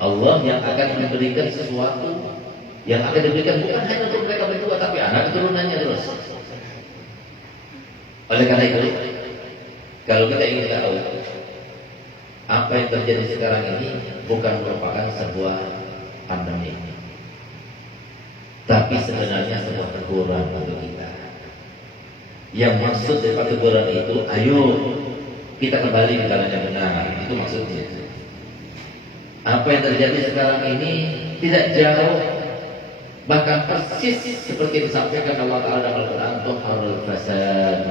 Allah yang akan memberikan sesuatu yang akan diberikan bukan hanya untuk mereka berdua, tapi anak keturunannya terus. Oleh karena itu, kalau kita ingin tahu apa yang terjadi sekarang ini bukan merupakan sebuah pandemi, tapi sebenarnya sebuah teguran untuk kita. Yang maksud dari teguran itu, ayo kita kembali ke jalan yang benar. Itu maksudnya. Apa yang terjadi sekarang ini tidak jauh, bahkan persis seperti disampaikan Allah Ta'ala dalam Al-Quran, Tuharul fasad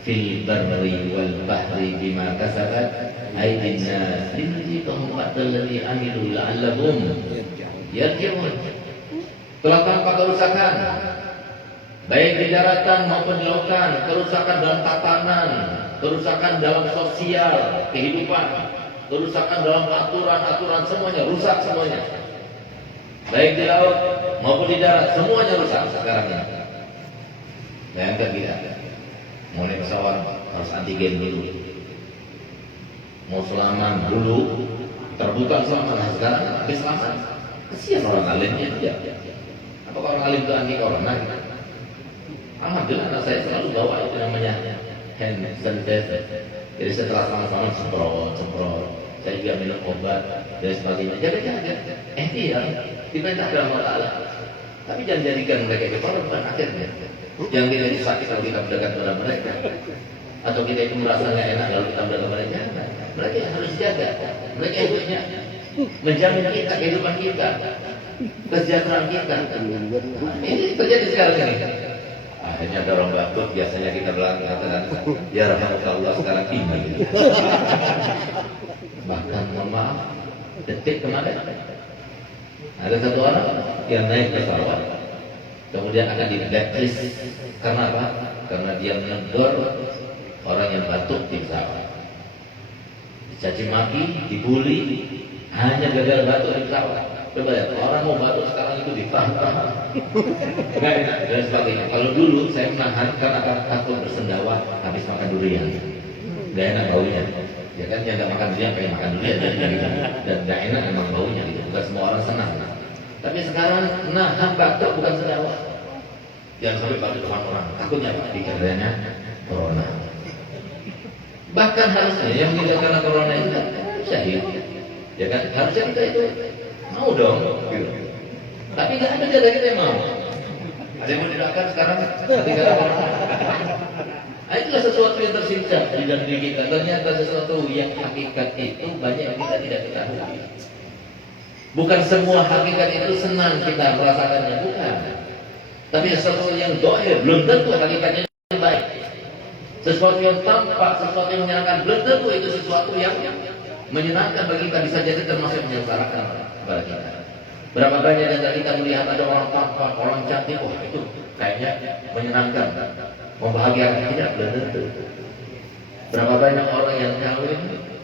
fil barri wal bahri bima kasabat aydin nas liyuziqahum ba'dalladzi amilu la'allahum yarji'un. Telah tampak kerusakan baik di daratan maupun di lautan, kerusakan dalam tatanan, kerusakan dalam sosial kehidupan, kerusakan dalam aturan-aturan, semuanya rusak semuanya. Baik di laut maupun di darat, semuanya rusak sekarang ini. Bayangkan tidak, mau naik pesawat harus antigen dulu, mau selaman dulu, terbuka selaman. Nah sekarang habis selaman, kesian orang alimnya dia. Apakah orang alim itu anti corona? Alhamdulillah anak saya selalu bawa itu namanya hand sanitizer. Jadi setelah selaman semprot. Saya juga minum obat dan sebagainya. Jaga-jaga. Iya, diperintah dalam Allah Ta'ala. Tapi jangan jadikan mereka itu korban akhirnya. Jangan kita itu sakit kalau kita mendekat kepada mereka, atau kita itu merasa nggak enak kalau kita mendekat kepada mereka. Mereka yang harus jaga. Mereka hidupnya menjamin kita, kehidupan kita, kesejahteraan kita. Ini terjadi sekarang ini. Akhirnya ada orang batuk, biasanya kita bilang katakan, ya rahmatullah sekarang ini. Bahkan mohon maaf, detik kemarin ada satu orang yang naik pesawat, kemudian akan di blacklist. Karena apa? Karena dia menegur orang yang batuk di pesawat, dicaci maki, dibully, hanya gara-gara batuk di pesawat. Coba ya, orang mau batuk sekarang itu ditahan, nggak enak dan sebagainya. Kalau dulu saya menahan karena takut bersendawa habis makan durian, nggak enak baunya. Ya kan, yang nggak makan durian pengen makan durian dan nggak enak emang baunya gitu. Bukan semua orang senang. Tapi sekarang nahan batuk bukan sendawa. Jangan sampai batuk depan orang. Takutnya apa? Dikiranya corona. Bahkan harusnya yang meninggal karena corona itu kan syahid. Ya kan, harusnya kita itu mau dong, gitu. Tapi nggak ada dari kita yang mau. Ada yang mau didoakan sekarang ketika corona. Nah, itulah sesuatu yang tersisa di dalam diri kita. Ternyata sesuatu yang hakikat itu banyak yang kita tidak ketahui. Bukan semua hakikat itu senang kita merasakannya, bukan. Tapi sesuatu yang dohir belum tentu hakikatnya baik. Sesuatu yang tampak, sesuatu yang menyenangkan belum tentu itu sesuatu yang menyenangkan bagi kita, bisa jadi termasuk menyengsarakan kepada kita. Berapa banyak yang kita melihat ada orang tampak, orang cantik, wah itu kayaknya menyenangkan, membahagiakan, tidak belum tentu. Berapa banyak orang yang kawin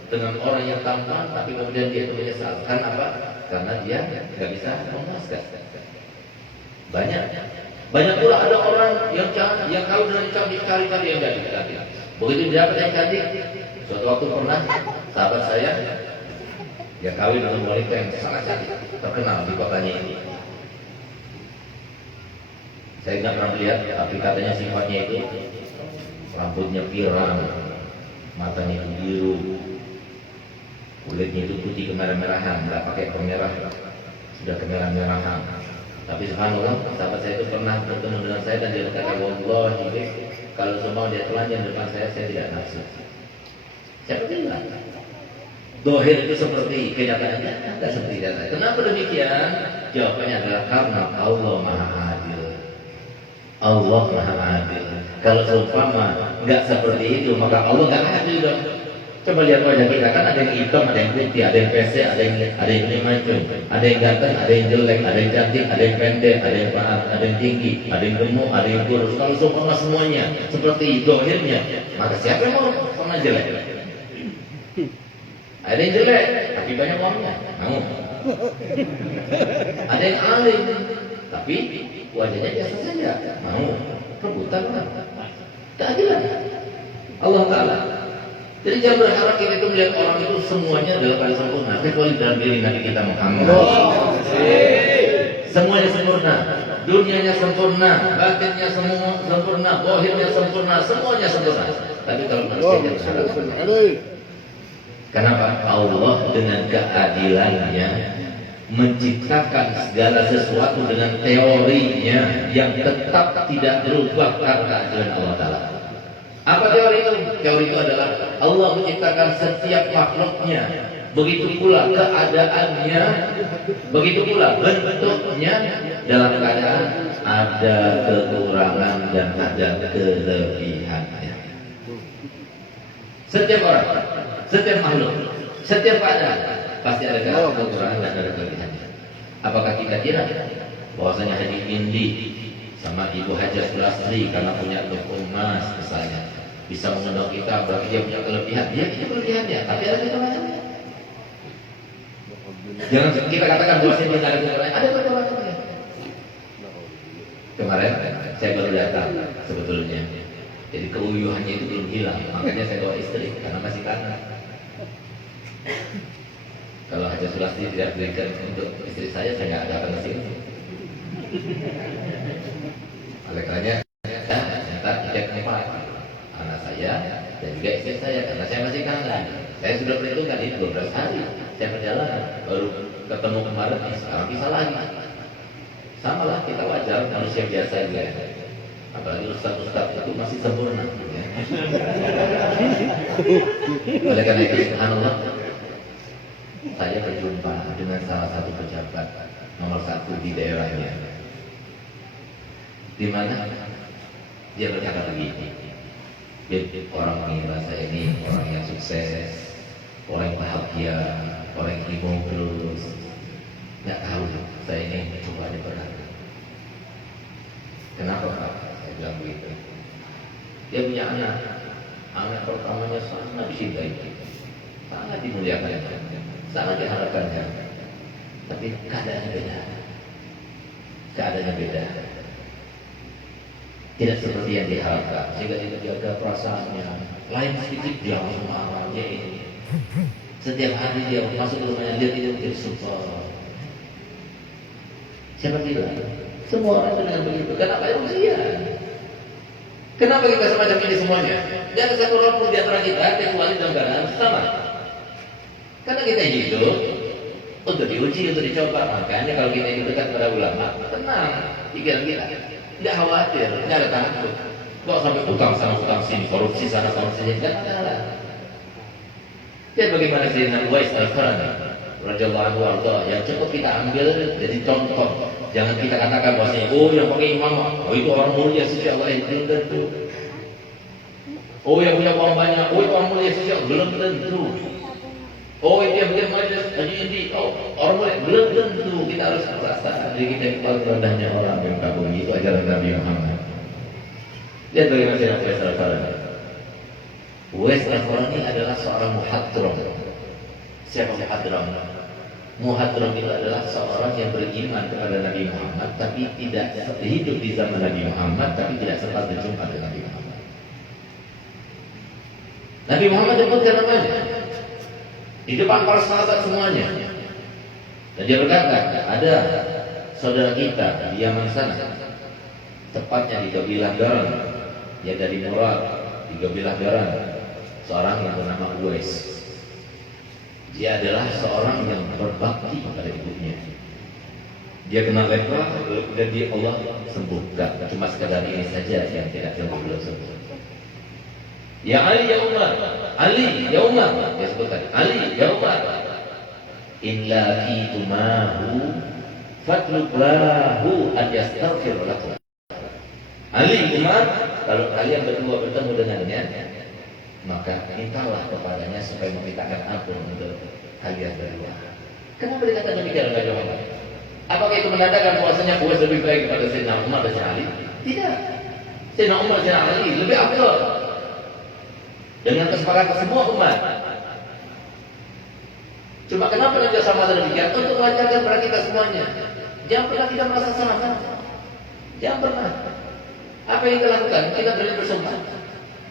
dengan orang yang tampan, tapi kemudian dia itu menyesal. Karena apa? Karena dia nggak bisa memuaskan. Banyak pula ada orang yang kawin dengan cantik kali-kali yang nggak cantik. Begitu dia dapat yang cantik, suatu waktu pernah sahabat saya dia kawin dengan wanita yang sangat cantik, terkenal di kotanya ini. Saya nggak pernah lihat, tapi katanya sifatnya itu rambutnya pirang, matanya itu biru, kulitnya itu putih kemerah-merahan, nggak pakai pemerah, sudah kemerah-merahan. Tapi subhanallah, sahabat saya itu pernah bertemu dengan saya dan dia berkata, wallahi, kalau semua dia telanjang depan saya tidak nafsu. Siapa bilang? Dohir itu seperti kenyataannya, tidak seperti data. Kenapa demikian? Jawabannya adalah karena Allah Maha Adil. Allah Maha Adil. Kalau seumpama nggak seperti itu, maka Allah nggak adil dong. Coba lihat wajah kita, kan ada yang hitam, ada yang putih, ada yang pesek, ada yang macam, ada yang ganteng, ada yang jelek, ada yang cantik, ada yang pendek, ada yang panas, ada yang tinggi, ada yang gemuk, ada yang kurus. Kalau seumpama semuanya seperti dohirnya, maka siapa yang mau sama jelek? Ada yang jelek, tapi banyak uangnya, mau. Ada yang alim, tapi wajahnya biasa saja, mau. Rebutan kan? Keadilan Allah Ta'ala. Jadi jangan berharap kita itu melihat orang itu semuanya adalah paling sempurna, kecuali dalam diri Nabi kita Muhammad. Semuanya sempurna, dunianya sempurna, batinnya semua sempurna, zahirnya sempurna, semuanya sempurna. Tapi kalau manusia tidak berharap, kenapa? Allah dengan keadilannya menciptakan segala sesuatu dengan teorinya yang tetap tidak berubah karena keadilan Allah Ta'ala. Apa teori itu? Teori itu adalah Allah menciptakan setiap makhluknya, begitu pula keadaannya, begitu pula bentuknya, dalam keadaan ada kekurangan dan ada kelebihannya. Setiap orang, setiap makhluk, setiap keadaan pasti ada kekurangan dan ada kelebihannya. Apakah kita kira bahwasanya Haji Indi sama Ibu Hajar Sulastri karena punya toko emas misalnya bisa mengundang kita, berarti dia punya kelebihan? Dia punya kelebihannya, tapi ada kekurangannya. Jangan kita katakan bahwasanya dia ada kekurangan, ada kekurangannya. Kemarin saya baru datang sebetulnya, jadi keuyuhannya itu belum hilang, makanya saya bawa istri karena masih kangen. Kalau Hajar Sulastri tidak berikan untuk istri saya nggak datang ke sini. Oleh karenanya, ternyata tidak empat anak saya dan juga istri saya, karena saya masih kangen. Saya sudah perhitungkan ini 12 hari saya perjalanan, baru ketemu kemarin, sekarang bisa lagi. Sama lah, kita wajar manusia biasa juga. Apalagi ustaz-ustaz itu masih sempurna. Ya. Oleh karena itu, subhanallah, saya berjumpa dengan salah satu pejabat nomor 1 di daerahnya, di mana dia berkata begini, orang mengira saya ini orang yang sukses, orang yang bahagia, orang yang rimau terus. Nggak tahu saya ini coba berat. Kenapa Pak? Saya bilang begitu. Dia punya anak pertamanya sangat dicintai, sangat dimuliakan, sangat diharapkannya, tapi keadaannya beda. Keadaannya beda. Tidak seperti yang diharapkan, sehingga dia jaga perasaannya. Lain sedikit dia langsung marah. Ini. Setiap hari dia masuk ke rumahnya, dia tidak menjadi support. Siapa bilang? Semua orang dengan begitu. Kenapa manusia? Kenapa kita semacam ini semuanya? Tidak ada satu orang pun di antara kita kecuali dalam keadaan sama. Karena kita hidup untuk diuji, untuk dicoba. Makanya kalau kita ini dekat pada ulama, tenang pikiran kita. Tidak khawatir, tidak ada takut. Kok sampai utang sana utang sini, korupsi sana korupsi sini, tidak ada. Dan bagaimana Sayyidina Uwais Al-Qarni radhiyallahu anhu yang cukup kita ambil jadi contoh. Jangan kita katakan bahwasanya oh yang pakai imam, oh itu orang mulia sisi Allah, belum tentu. Oh yang punya uang banyak, oh itu orang mulia sisi Allah, belum tentu. Oh itu yang punya majelis Haji Indi, oh orang mulia, belum tentu. Kita harus merasa diri kita yang paling rendahnya orang yang kagumi itu ajaran Nabi Muhammad. Lihat bagaimana Sayyidina Uwais Al-Qarni. Uwais Al-Qarni adalah seorang muhadram. Siapa muhadram? Muhadram itu adalah seorang yang beriman kepada Nabi Muhammad tapi tidak hidup di zaman Nabi Muhammad, tapi tidak sempat berjumpa dengan Nabi Muhammad. Nabi Muhammad menyebutkan namanya di depan para sahabat semuanya. Dan dia berkata, ada saudara kita di Yaman sana, tepatnya di kabilah Garan, dia dari Murad, di kabilah Garan, seorang yang bernama Uwais. Dia adalah seorang yang berbakti pada ibunya. Dia kena lepra dan dia Allah sembuhkan. Cuma sekadar ini saja yang tidak sembuh belum sembuh. Ya Ali ya Umar, Ali ya Umar, dia sebutkan Ali ya Umar. In laqitumahu fatlublahu an yastaghfir lakum. Ali Umar, kalau kalian berdua bertemu dengannya, maka mintalah kepadanya supaya memintakan ampun untuk kalian berdua. Kenapa dikatakan demikian oleh Umar? Apakah itu menandakan bahwasanya Uwais lebih baik kepada Sayyidina Umar dan Sayyidina Ali? Tidak. Sayyidina Umar dan Sayyidina Ali lebih afdal dengan kesepakatan semua umat. Cuma kenapa Nabi sama demikian? Untuk mengajarkan kepada kita semuanya. Jangan pernah kita merasa salah. Jangan pernah. Apa yang kita lakukan? Kita berani bersumpah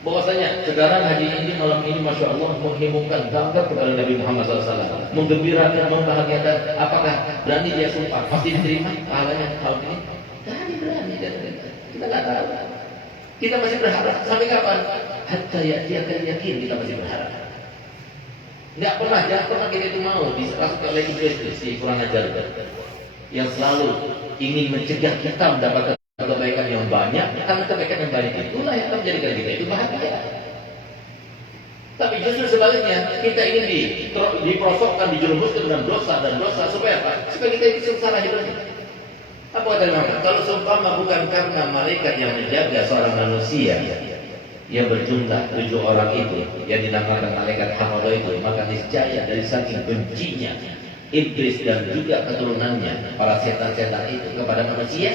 bahwasanya sekarang haji ini malam ini Masya Allah menghiburkan bangga kepada Nabi Muhammad SAW, menggembirakan, membahagiakan. Apakah berani dia sumpah? Pasti diterima pahalanya tahun ini? Berani. Kita nggak tahu. Kita masih berharap. Sampai kapan? Hatta ya'tiyakal yakin, kita masih berharap. Jangan pernah kita itu mau dirasuki oleh iblis, si kurang ajar yang selalu ingin mencegah kita mendapatkan kebaikan yang banyak, karena kebaikan yang banyak itulah yang akan menjadikan kita itu bahagia. Tapi justru sebaliknya, kita ingin diprosokkan, dijerumuskan dalam dosa dan dosa supaya apa? Supaya kita itu sengsara hidupnya. Apa kata Muhammad? Kalau seumpama bukan karena malaikat yang menjaga seorang manusia yang berjumlah 7 orang itu yang dinamakan malaikat Hafadha itu, maka niscaya dari saking bencinya iblis dan juga keturunannya para setan-setan itu kepada manusia,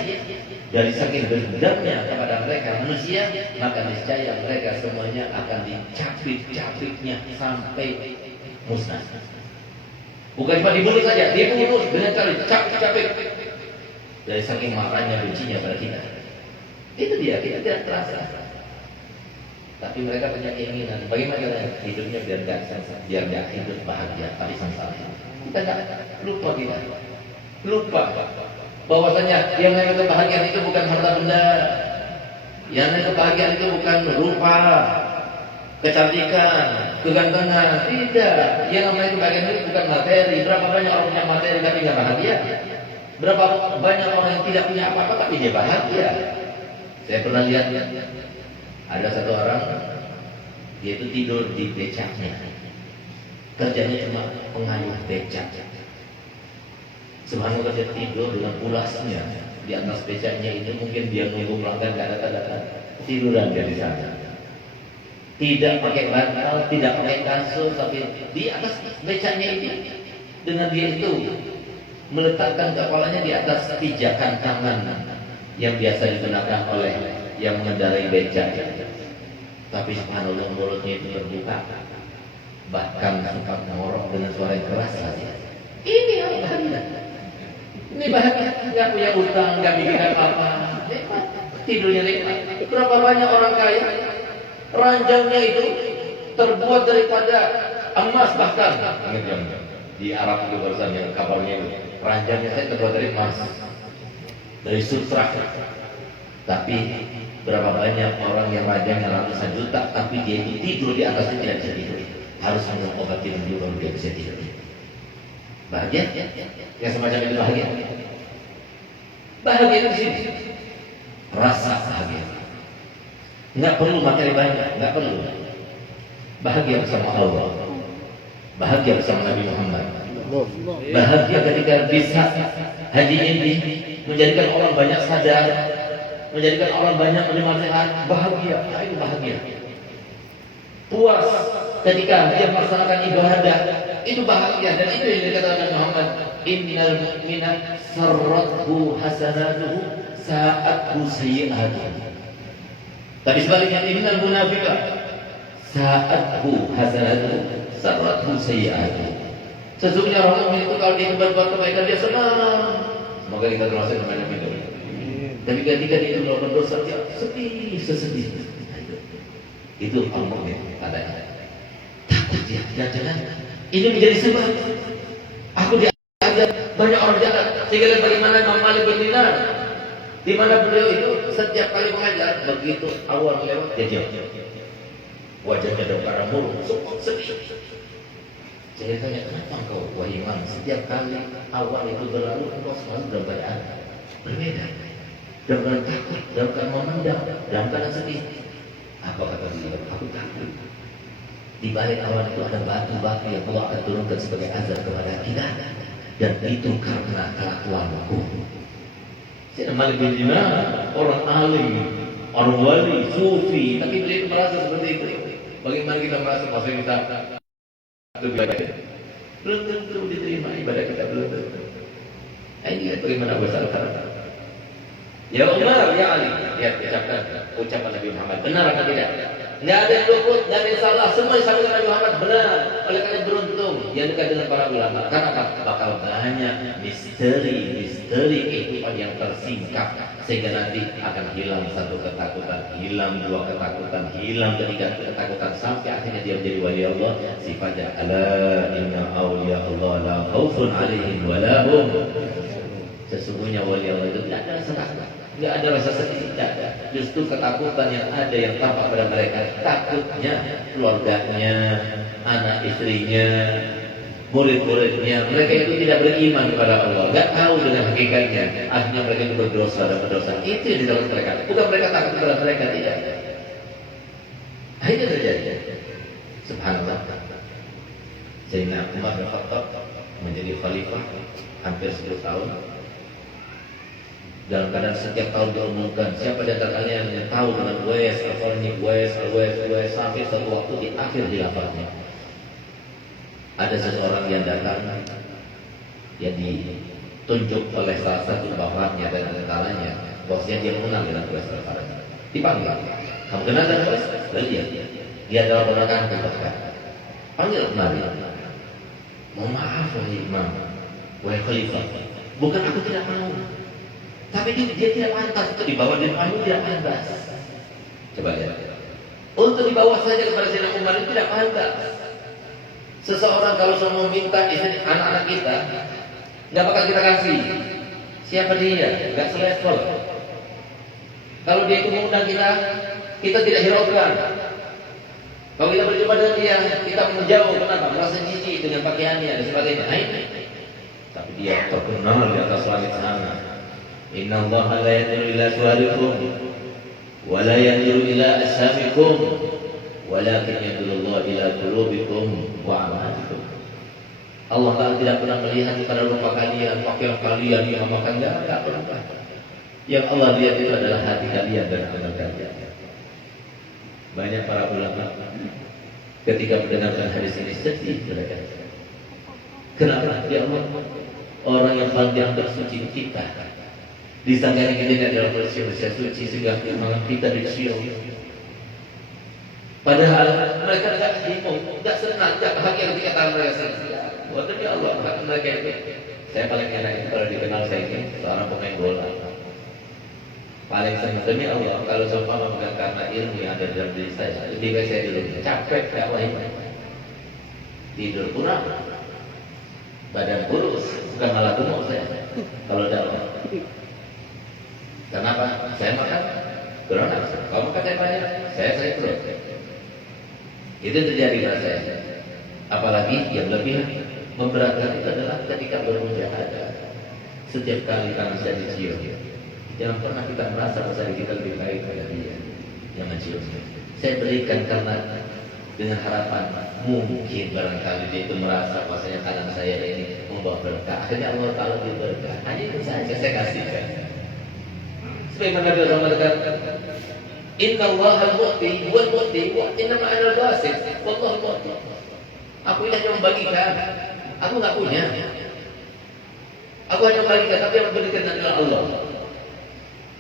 dari saking dendamnya kepada mereka manusia, maka niscaya mereka semuanya akan dicapik-capiknya sampai musnah. Bukan cuma dibunuh saja, dibunuh dengan cara dicapik-capik. Dari saking marahnya bencinya pada kita. Itu dia, kita tidak terasa. Tapi mereka punya keinginan, bagaimana hidupnya biar nggak hidup bahagia, tapi sangsara. Kita nggak lupa bahwasanya yang namanya kebahagiaan itu bukan harta benda, yang namanya kebahagiaan itu bukan rupa, kecantikan, kegantengan. Tidak. Yang namanya kebahagiaan itu bukan materi. Berapa banyak orang punya materi tapi nggak bahagia? Berapa banyak orang yang tidak punya apa-apa tapi dia bahagia? Saya pernah lihat ada satu orang, dia itu tidur di becaknya. Kerjanya cuma pengayuh becak. Subhanallah, dia tidur dengan pulasnya di atas becaknya ini. Mungkin dia menunggu pelanggan gak datang-datang, tiduran dia di sana. Tidak pakai bantal, tidak pakai kasur, tapi di atas becaknya ini. Dengan dia itu meletakkan kepalanya di atas pijakan tangan yang biasa digunakan oleh yang mengendarai becak. Tapi subhanallah, mulutnya itu terbuka, bahkan sempat ngorok dengan suara yang keras saja. Ini yang bahagia. Ini bahagia, nggak punya utang, nggak mikirkan apa, tidurnya nikmat. Berapa banyak orang kaya, ranjangnya itu terbuat daripada emas, bahkan di Arab itu barusan yang kabarnya itu, ranjangnya saya terbuat dari emas, dari sutra. Tapi berapa banyak orang yang ranjangnya ratusan juta, tapi dia itu tidur di atasnya tidak bisa tidur, harus minum obat tidur baru dia bisa tidur. Bahagia? Yang semacam itu bahagia. Bahagia itu di sini. Rasa bahagia. Nggak perlu materi banyak, nggak perlu. Bahagia bersama Allah. Bahagia bersama Nabi Muhammad. Bahagia ketika bisa haji ini menjadikan orang banyak sadar, menjadikan orang banyak menerima nasihat. Bahagia, itu bahagia. Puas ketika dia melaksanakan ibadah, itu bahagia. Dan itu yang dikatakan Muhammad, innal mu'mina sarrathu hasanatuhu sa'athu sayyi'atuhu. Tapi sebaliknya, innal munafiqa sa'athu hasanatuhu sarrathu sayyi'atuhu. Sesungguhnya orang mukmin itu kalau dia berbuat kebaikan dia senang. Semoga kita termasuk kepada itu. Tapi ketika dia melakukan dosa, dia sedih, sesedih. Itu orang mukmin adanya. Takut dia, jangan ini menjadi sebab aku diajak banyak orang jahat. Sehingga bagaimana Imam Malik bin Dinar, di mana beliau itu setiap kali mengajar, begitu awal lewat dia diam, wajahnya dalam keadaan murung, sedih. Saya tanya, kenapa engkau wahai imam setiap kali awal itu berlalu engkau selalu dalam keadaan berbeda, dalam keadaan takut, dalam keadaan memendam, dalam keadaan sedih. Apa kata beliau? Aku takut di balik awal itu ada batu-batu yang Allah akan turunkan sebagai azab kepada kita, dan itu karena kelakuanku. Saya Malik bin Dinar, orang alim, orang wali, sufi, tapi beliau merasa seperti itu. Bagaimana kita merasa masa kita lebih baik? Belum tentu diterima ibadah kita, belum tentu. Ini bagaimana wasallam. Ya Umar, ya Ali, lihat ucapan Nabi Muhammad, benar atau tidak? Tidak ada yang luput, tidak ada yang salah, semua disampaikan Nabi Muhammad benar. Oleh karena beruntung yang dekat dengan para ulama, karena apa? Bakal banyak misteri kehidupan yang tersingkap, sehingga nanti akan hilang satu ketakutan, hilang dua ketakutan, hilang ketiga ketakutan, sampai akhirnya dia menjadi wali Allah. Sifatnya ala inna awliya Allah la khaufun alaihim wa lahum. Sesungguhnya wali Allah itu tidak ada rasa takut, tidak ada rasa sedih, tidak ada. Justru ketakutan yang ada yang tampak pada mereka, takutnya keluarganya, anak istrinya, murid-muridnya. Mereka itu tidak beriman kepada Allah, tidak tahu dengan hakikatnya. Akhirnya mereka itu berdosa dan berdosa. Itu yang dilakukan mereka. Bukan mereka takut kepada mereka, tidak. Akhirnya terjadi. Subhanallah. Sayyidina Umar bin Khattab menjadi khalifah hampir 10 tahun. Dalam keadaan setiap tahun diumumkan siapa di antara kalian yang tahu dengan Uwais Al-Qarni, Uwais sampai satu waktu di akhir khilafatnya ada seseorang yang datang yang ditunjuk oleh salah satu bapaknya dan tentaranya, bosnya dia mengenal dengan Uwais Al-Qarni, dipanggil, kamu kenal dengan Uwais? Iya, dia adalah ponakan bahkan. Panggil kemari. Mohon maaf wahai imam, wahai khalifah, bukan aku tidak mau, tapi dia tidak pantas untuk dibawa di depanmu, tidak pantas. Coba lihat. Untuk dibawa saja kepada Sayyidina Umar itu tidak pantas. Seseorang kalau mau minta istri anak-anak kita, nggak bakal kita kasih. Siapa dia? Nggak selevel. Kalau dia itu mengundang kita tidak hiraukan. Kalau kita berjumpa dengan dia, kita menjauh. Kenapa? Merasa jijik dengan pakaiannya dan sebagainya. Tapi dia terkenal di atas langit sana. Inna Allah la yanzuru ila suwarikum wa la yanzuru ila asamikum walakin yanzuru Allah ila qulubikum wa a'malikum. Allah tidak pernah melihat kepada rupa kalian, pakaian kalian, yang makan enggak pernah. Yang Allah lihat itu adalah hati kalian dan amal kalian. Banyak para ulama ketika mendengarkan hadis ini sedih mereka. Kenapa? Ya Allah, orang yang paling dianggap suci kita disangka kita adalah manusia suci sehingga malam kita dicium. Padahal mereka tidak bingung, tidak senang, tidak bahagia ketika tangan mereka senang. Buat demi Allah, hak mereka itu. Saya paling enak kalau dikenal saya ini seorang pemain bola. Paling senang demi Allah kalau seumpama bukan karena ilmu yang ada dalam diri saya. Lebih baik saya dulu capek dakwah ini, tidur kurang, badan kurus, bukan malah gemuk saya kalau dakwah. Kenapa? Saya makan kurang nafsu. Kalau makan saya banyak, saya kurang. Itu terjadi pada saya. Apalagi yang lebih memberatkan itu adalah ketika bermujahadah. Setiap kali tangan saya dicium, jangan pernah kita merasa bahwa kita lebih baik pada dia yang mencium. Saya berikan karena dengan harapan mungkin barangkali dia itu merasa bahwasanya tangan saya ini membawa berkah. Akhirnya Allah Taala beri berkah. Hanya itu saja saya kasihkan. Sebagaimana Nabi SAW mengatakan, Inna Allah al-mu'ti, huwal mu'ti, wa inna ma'ana al-basit, wallahu al-mu'ti. Aku ini hanya membagikan, aku nggak punya. Aku hanya membagikan, tapi yang memberikan adalah Allah.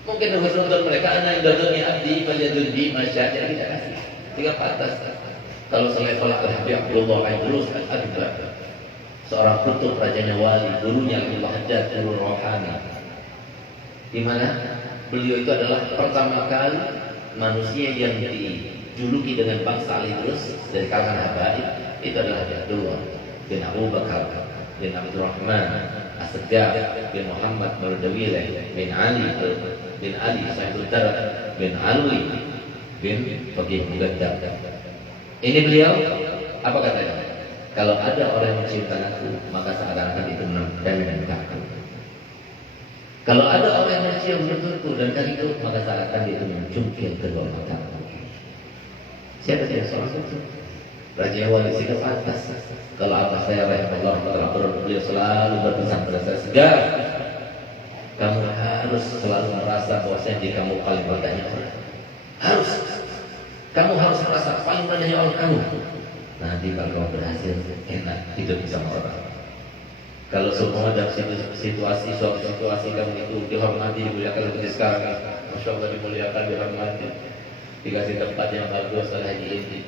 Mungkin untuk mereka, anak yang daduni abdi, falyadun bi masyarakat kita kasih. Tiga pantas. Kalau selevel Habib Abdullah Aidrus al-Adba, seorang kutub rajanya wali, gurunya Abdullah Haddad, guru rohani, di mana beliau itu adalah pertama kali manusia yang dijuluki dengan bangsa Al-Idrus dari kalangan Habaib. Itu adalah Abdullah bin Abu Bakar bin Abdurrahman As-Segaf bin Muhammad Mardawilah bin Ali Sahibul Darab bin Alwi bin Faqih Mugaddam. Ini beliau apa katanya? Kalau ada orang yang mencium tanganku, maka seakan-akan itu menempel kaku. Kalau ada orang yang mencium lututku dan kakiku, maka seakan-akan itu mencungkil kedua mataku. Siapa dia seorang itu? Raja Wali sikap atas. Kalau apa saya rahimahullah ta'ala, beliau selalu berpesan pada saya, segar, kamu harus selalu merasa bahwasanya diri kamu paling berdaya. Harus. Kamu harus merasa paling berdaya oleh kamu. Nanti kalau kamu berhasil, enak hidup bersama orang. Kalau semua dalam situasi suatu situasi kamu itu dihormati, dimuliakan seperti sekarang, masya Allah dimuliakan, dihormati, dikasih tempat yang bagus oleh ini.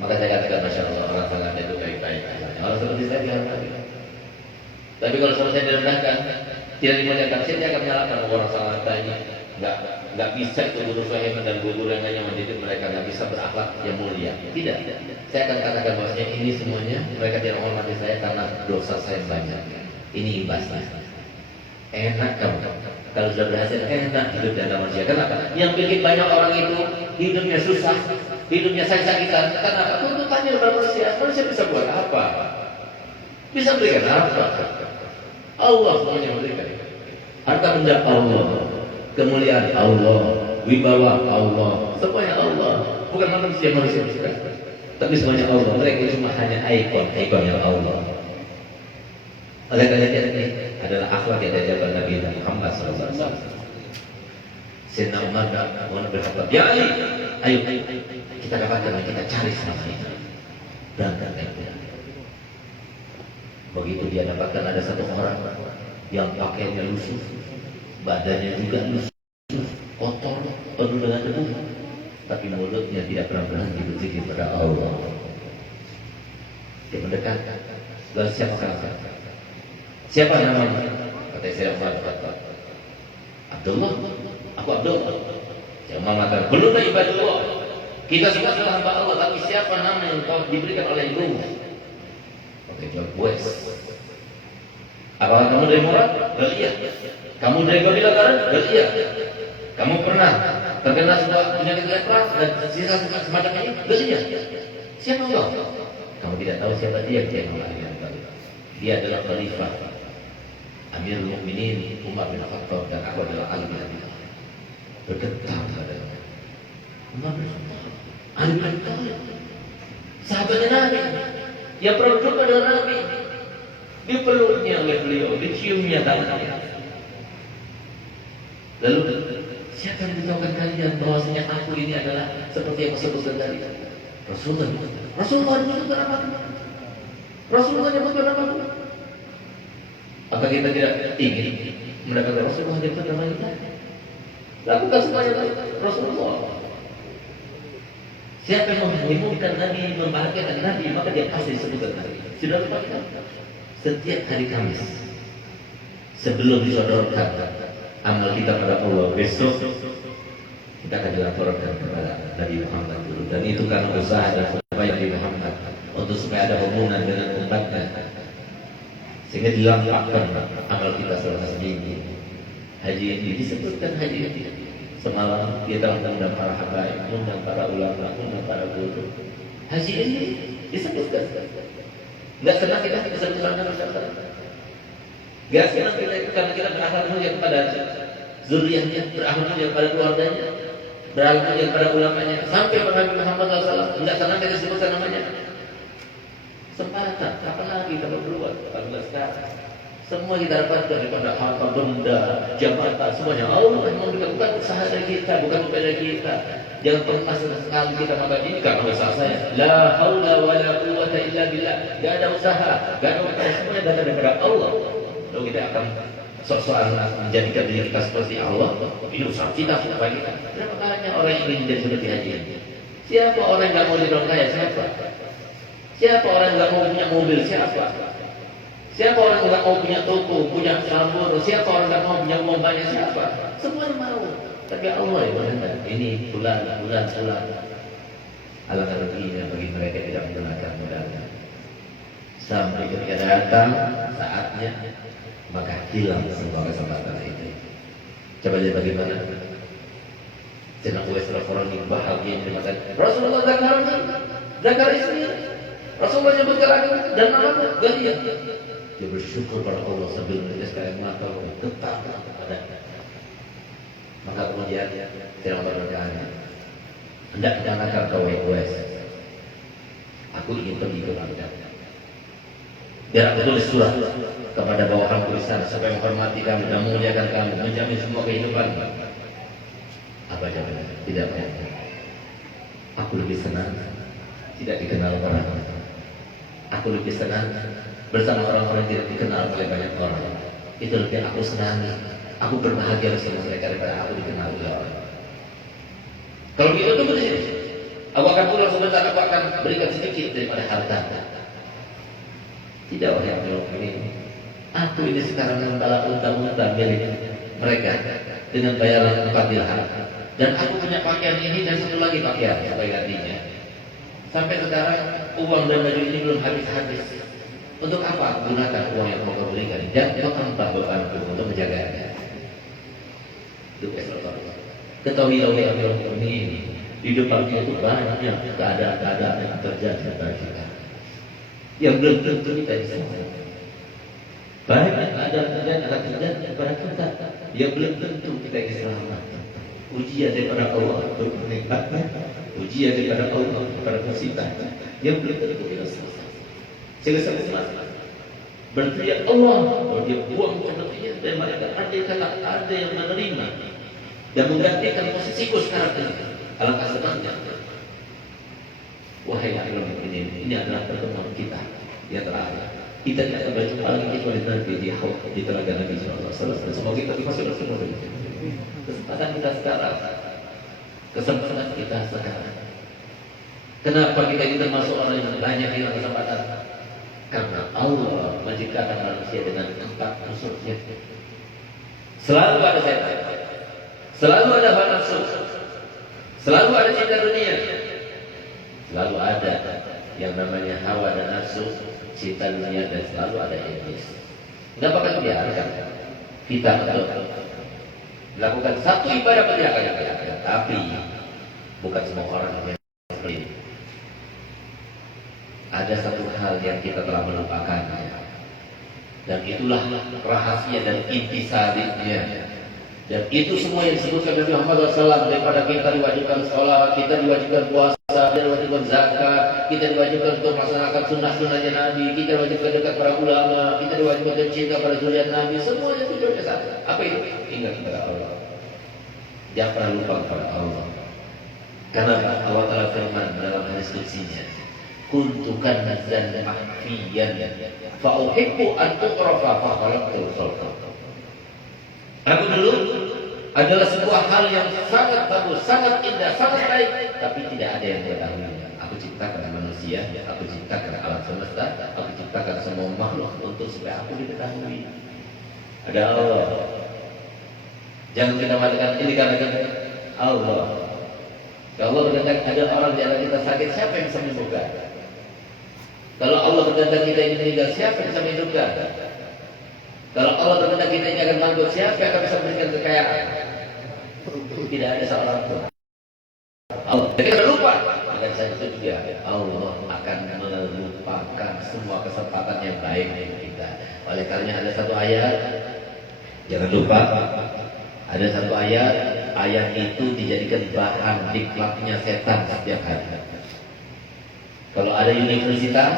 Maka saya katakan masya Allah orang sangat itu baik-baik. Orang seperti saya dihormati. Tapi kalau sama saya direndahkan, tidak dimuliakan, saya akan menyalahkan orang sangat ini. Nggak bisa itu guru Suhaiman dan guru yang lainnya mendidik mereka, nggak bisa berakhlak yang mulia. Tidak. Saya akan katakan bahwasanya ini semuanya mereka tidak menghormati saya karena dosa saya banyak. Ini imbasnya. Enak kamu kalau sudah berhasil, enak hidup dan manusia. Kenapa? Yang bikin banyak orang itu hidupnya susah, hidupnya sakit-sakitan. Kenapa? Tuntutannya pada manusia. Manusia bisa buat apa? Bisa berikan apa? Allah semuanya memberikan. Harta benda Allah, kemuliaan Allah, wibawa Allah, semuanya Allah. Bukan manusia bisa. Tapi semuanya Allah. Mereka cuma hanya ikon-ikonnya Allah. Oleh karena ini adalah akhlak yang diajarkan Nabi Muhammad SAW. Sayyidina Umar berkata, ya Ali, ayo kita dapatkan, kita cari sama itu. Berangkat kita. Begitu dia dapatkan ada satu orang yang pakaiannya lusuh, badannya juga lusuh, kotor, penuh dengan debu, tapi mulutnya tidak pernah berhenti berzikir pada Allah. Dia mendekat, lalu siapa namanya? Kata saya Abdullah. Aku Abdullah. Saya mengatakan belum lah ibadullah. Kita semua adalah hamba Allah, tapi siapa nama yang kau diberikan oleh ibumu? Oke, jawab Bues. Apakah kamu dari Murad? Iya. Kamu dari Babila Garan? Iya. Kamu pernah terkena sebuah penyakit lepra dan sisa semacam ini? Iya. Siapa Allah? Kamu tidak tahu siapa dia mengatakan. Dia adalah khalifah Amirul Mukminin Umar bin Khattab dan aku adalah Ali bin Abi Thalib. Bergetar pada Umar bin Khattab, Ali bin Abi Thalib, sahabatnya Nabi yang pernah berjumpa dengan Nabi, dipeluknya oleh beliau, diciumnya tangannya. Lalu siapa yang beritahukan kalian bahwasanya aku ini adalah seperti yang saya sebutkan tadi? Rasulullah menyebutkan apa? Rasulullah menyebutkan apa? Apa kita tidak ingin mendapatkan Rasulullah menyebutkan nama kita? Lakukan semuanya Rasulullah. Siapa yang menghiburkan Nabi, membahagiakan Nabi, maka dia pasti disebutkan Nabi. Sudah lupa kita? Setiap hari Kamis sebelum disodorkan amal kita pada Allah, besok kita akan dilaporkan kepada Nabi Muhammad dulu. Dan itu karena usaha dan upaya Nabi Muhammad untuk supaya ada hubungan dengan umatnya, sehingga dilampakkan amal kita selama seminggu. Haji ini disebutkan haji ini. Semalam kita undang para habaib, undang para ulama, undang para guru. Haji ini disebutkan. Enggak senang kita disebutkan dengan masyarakat. Enggak senang kita itu karena kita berakhlak mulia kepada zuriyahnya, berakhlak mulia kepada keluarganya, berakhlak mulia kepada ulamanya. Sampai pada Nabi Muhammad SAW enggak senang kita disebutkan namanya. Sempatan, apa lagi kita berbuat? Kalau sekarang semua kita dapatkan daripada harta benda, jabatan, semuanya Allah yang memberikan, bukan usaha dari kita, bukan upaya dari kita. Jangan pernah sekali kita mengatakan ini karena usaha saya. La haula wa la quwwata illa billah. Gak ada usaha, gak ada upaya, semuanya datang daripada Allah. Lalu kita akan sok-sokan menjadikan diri kita seperti Allah. Ini usaha kita, upaya kita. Berapa banyak orang yang ingin menjadi seperti haji ini? Siapa orang yang gak mau dibilang kaya? Siapa? Siapa orang yang gak mau punya mobil? Siapa? Siapa orang yang gak mau punya toko, punya sambur? Siapa orang yang gak mau punya uang banyak? Siapa? Semua mau. Tapi Allah yang mengatakan ini bulan. Alangkah ruginya bagi mereka yang tidak menggunakan modalnya. Sampai ketika datang saatnya, maka hilang semua kesempatan itu. Coba lihat bagaimana. Senang Uwais orang yang bahagia yang mengatakan Rasulullah zakar istri. Rasulullah menyebutkan lagi dan nama Galia. Dia bersyukur pada Allah sambil meneteskan air mata, tetap ada. Maka kemudian dia berkata, hendak menangkan kau Uwais. Aku ingin pergi ke Baghdad. Biar aku tulis surat kepada bawahanku di sana supaya menghormati kamu dan memuliakan kamu, menjamin semua kehidupan. Apa jawabannya? Tidak banyak. Aku lebih senang tidak dikenal orang. Aku lebih senang bersama orang-orang yang tidak dikenal oleh banyak orang. Itu lebih aku senangi. Aku berbahagia bersama mereka daripada aku dikenal oleh orang. Kalau begitu tunggu di sini. Aku akan pulang sebentar. Aku akan berikan sedikit daripada harta. Tidak, wahai Amirul Mukminin. Aku ini sekarang membalas unta-unta milik mereka dengan bayaran 4 dirham. Dan aku punya pakaian ini dan satu lagi pakaian sebagai gantinya. Sampai sekarang uang dan baju ini belum habis-habis. Untuk apa aku gunakan uang yang kau berikan? Dan bertambah bebanku untuk menjaganya. Itu Rasulullah. Ketahuilah wahai Amirul Mukminin, di depannya itu banyak keadaan-keadaan yang terjadi pada kita. Yang belum tentu kita bisa. Banyak keadaan-keadaan akan terjadi kepada kita yang belum tentu kita bisa selamat. Ujian daripada Allah untuk menikmatnya, ujian daripada Allah kepada musibah yang belum tentu kita selesai. Sehingga sama-sama berteriak Allah, bahwa dia buang sepertinya dan mereka ada yang menerima dan menggantikan posisiku sekarang ini. Alangkah senangnya. Wahai Amirul Mukminin, ini adalah pertemuan kita yang terakhir. Kita tidak akan berjumpa lagi kecuali nanti di telaga Nabi Sallallahu Alaihi Wasallam. Semoga kita masih bersama. Kesempatan kita sekarang. Kesempatan kita sekarang. Kenapa kita ini termasuk orang yang banyak hilang kesempatan? Karena Allah menciptakan manusia dengan 4 unsurnya. Selalu ada setan, selalu ada hawa nafsu, selalu ada cinta dunia, selalu ada yang namanya hawa dan nafsu, cinta dunia, dan selalu ada iblis. Kenapa kan biarkan kita melakukan satu ibadah penjagaan, tapi bukan semua orang yang seperti ini. Ada satu hal yang kita telah melupakannya, dan itulah rahasia dan intisarinya. Dan itu semua yang disebutkan Nabi Muhammad SAW, daripada kita diwajibkan sholat, kita diwajibkan puasa, kita diwajibkan zakat, kita diwajibkan untuk melaksanakan sunnah-sunnahnya Nabi, kita diwajibkan dekat para ulama, kita diwajibkan cinta pada zuriat Nabi. Semuanya itu berkesan. Apa itu? Ingat kepada Allah. Jangan pernah lupa kepada Allah. Karena Allah Ta'ala firman dalam hadis qudsinya, kuntu kanzan mahfiyan fa'uhibbu an tu'rafa fa khalaqtu khalqa. Aku dulu adalah sebuah hal yang sangat bagus, sangat indah, sangat baik, tapi tidak ada yang mengetahuinya. Aku ciptakan manusia, aku ciptakan alam semesta, aku ciptakan semua makhluk untuk supaya aku diketahui. Ada Allah. Jangan kita mengatakan ini karena Allah. Kalau Allah berkata ada orang di antara kita sakit, siapa yang bisa menyembuhkan? Kalau Allah berkata kita ini meninggal, siapa yang bisa menghidupkan? Kalau Allah berkata kita ini akan bangkrut, siapa yang akan bisa memberikan kekayaan? Tidak ada seorang pun. Allah. Jadi kita lupa. Maka di saat itu juga Allah akan melupakan semua kesempatan yang baik dari kita. Oleh karena ada satu ayat, jangan lupa, ada satu ayat itu dijadikan bahan diklatnya setan setiap hari. Kalau ada universitas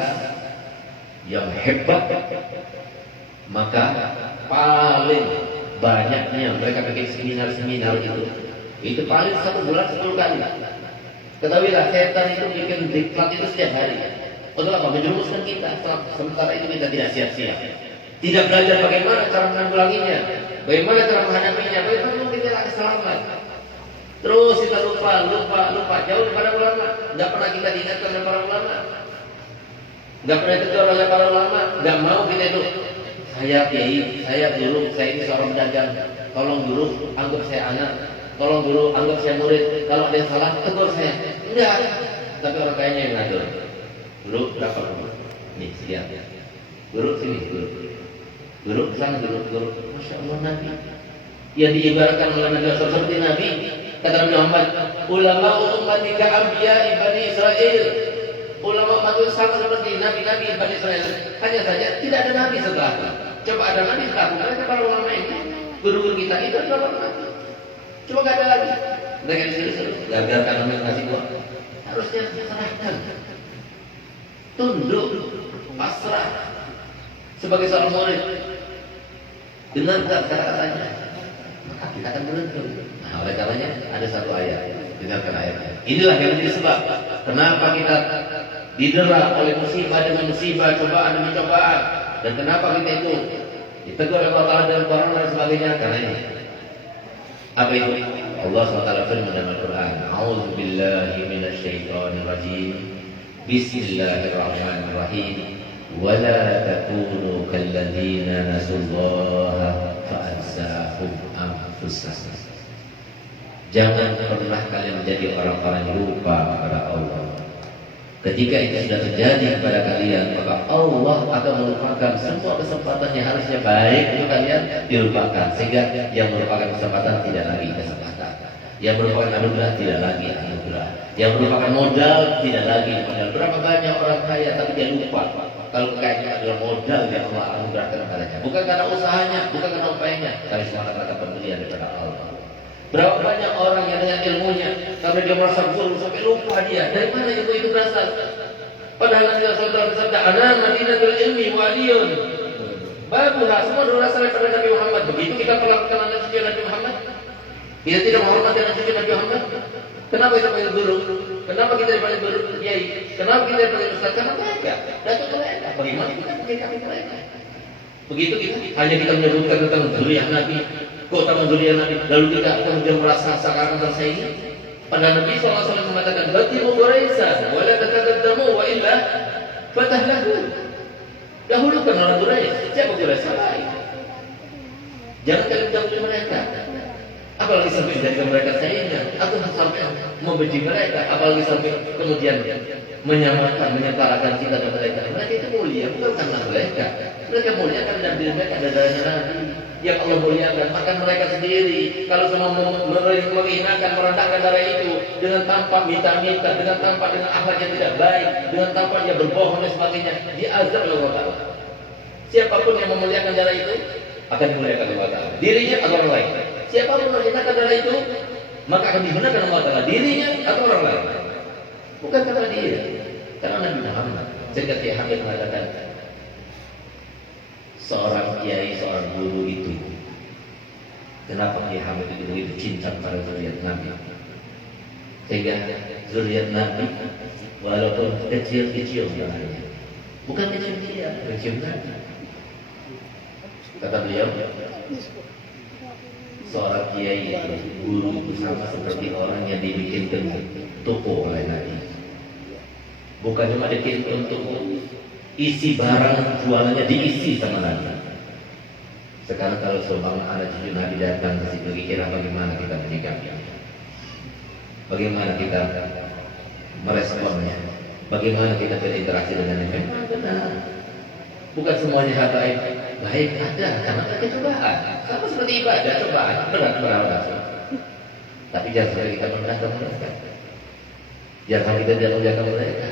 yang hebat, maka paling banyaknya mereka bikin seminar-seminar itu paling 1 bulan 10 kali. Ketahuilah setan itu bikin diklat itu setiap hari. Untuk apa? Menjerumuskan kita. Sementara itu kita tidak siap-siap, tidak belajar bagaimana cara menanggulanginya, bagaimana cara menghadapinya, bagaimana kita akan selamat. Terus kita lupa jauh kepada ulama. Tidak pernah kita diingatkan oleh para ulama, tidak pernah ditegur oleh para ulama. Tidak mau kita itu, saya kiai, saya guru, saya ini seorang pedagang, tolong guru anggap saya anak, tolong guru anggap saya murid, kalau ada yang salah tegur saya. Enggak, tapi orang kayaknya yang ngatur. Guru berapa guru? Nih siap, guru sini, guru kesana, guru. Masya Allah, Nabi yang diibaratkan oleh Nabi seperti Nabi. Kata Nabi Muhammad, ulama ummatika anbiya Bani Israel, Ulama matur sama seperti nabi-nabi Bani Israel. Hanya saja tidak ada nabi setelahnya. Coba ada nabi setelahnya. Mereka para ulama ini, guru-guru kita itu adalah nabi. Coba nggak ada lagi. Mereka disuruh gagal karena ngasih uang. Harusnya serahkan, tunduk, pasrah sebagai seorang murid. Dengarkan kata-katanya, maka kita akan beruntung. Nah, oleh karenanya ada satu ayat. Dengarkan ayatnya. Inilah yang menjadi sebab kenapa kita didera oleh musibah dengan musibah, cobaan demi cobaan, dan kenapa kita itu ditegur oleh Allah Taala dan barang dan sebagainya. Karena ini apa itu? Allah SWT firman dalam Al-Quran, A'udzu billahi minasy syaithanir rajim. Bismillahirrahmanirrahim. Wala takunu kalladzina nasullaha fa'ansahum anfusahum. Jangan pernah kalian menjadi orang-orang yang lupa kepada Allah. Ketika itu sudah terjadi kepada kalian, maka Allah akan melupakan semua kesempatan yang harusnya baik untuk kalian dilupakan. Sehingga yang merupakan kesempatan tidak lagi kesempatan, yang merupakan anugerah tidak lagi anugerah, yang merupakan modal tidak lagi modal. Berapa banyak orang kaya tapi dia lupa kalau kekayaan adalah modal yang Allah anugerahkan kepadanya. Bukan karena usahanya, bukan karena upayanya, tapi semata-mata pemberian daripada Allah. Berapa banyak orang yang dengan ilmunya, karena dia merasa guru sampai lupa dia dari mana ilmu itu berasal. Padahal Nabi SAW bersabda, "Ana madinatul ilmi wa aliyun." Bagulah, semua berasal daripada Nabi Muhammad. Begitu kita perlakukan anak cucu Nabi Muhammad, kita tidak menghormati anak cucu Nabi Muhammad. Kenapa kita panggil guru? Kenapa kita dipanggil guru kiai? Kenapa kita dipanggil ustaz? Karena mereka, datuk mereka. Bagaimana kita menyikapi mereka? Begitu kita hanya kita menyebutkan tentang zuriyah Nabi, kota zuriyah Nabi, lalu kita kemudian merasa seakan tersaingi. Pada Nabi SAW mengatakan, "Batimu Quraisyan, wa la tataqaddamu wa illa fatahlahu." Dahulukan orang Quraisy. Siapa Quraisy? Baik. Jangan kalian dahului mereka. Apalagi sampai menjadikan mereka saingan, atau sampai membenci mereka, apalagi sampai kemudian menyamakan, menyetarakan kita dan mereka. Mereka itu mulia bukan karena mereka. Mereka mulia karena diri mereka ada darahnya Nabi yang Allah muliakan. Maka mereka sendiri kalau semua menghinakan, merendahkan darah itu dengan tanpa minta-minta, dengan tanpa dengan akhlak yang tidak baik, dengan tanpa dia berbohong dan sebagainya, diazab oleh Allah Taala. Siapapun yang memuliakan darah itu akan dimuliakan oleh Allah Taala. Dirinya atau orang lain. Siapapun menghinakan darah itu maka akan digunakan oleh Allah Taala, dirinya atau orang lain. Bukan karena dia, karena Nabi Muhammad. Sehingga Kiai Hamid mengatakan, seorang kiai, seorang guru itu, kenapa Kiai Hamid itu begitu cinta pada zuriat Nabi? Sehingga zuriat Nabi, walaupun kecil-kecil namanya, bukan kecil dia, kecil Nabi. Kata beliau, seorang kiai itu, guru itu sama seperti orang yang dibikinkan toko oleh Nabi. Bukan cuma dikirim untuk isi barang jualannya diisi sama Nabi. Sekarang kalau seorang anak cucu Nabi datang ke situ, kira bagaimana kita menyikapi? Bagaimana kita meresponnya? Bagaimana kita berinteraksi dengan mereka? Benar. Bukan semuanya habaib baik ada, karena ada cobaan. Sama seperti ibadah, cobaan berat. Tapi jangan sampai kita merendahkan mereka. Jangan sampai kita tidak memuliakan mereka.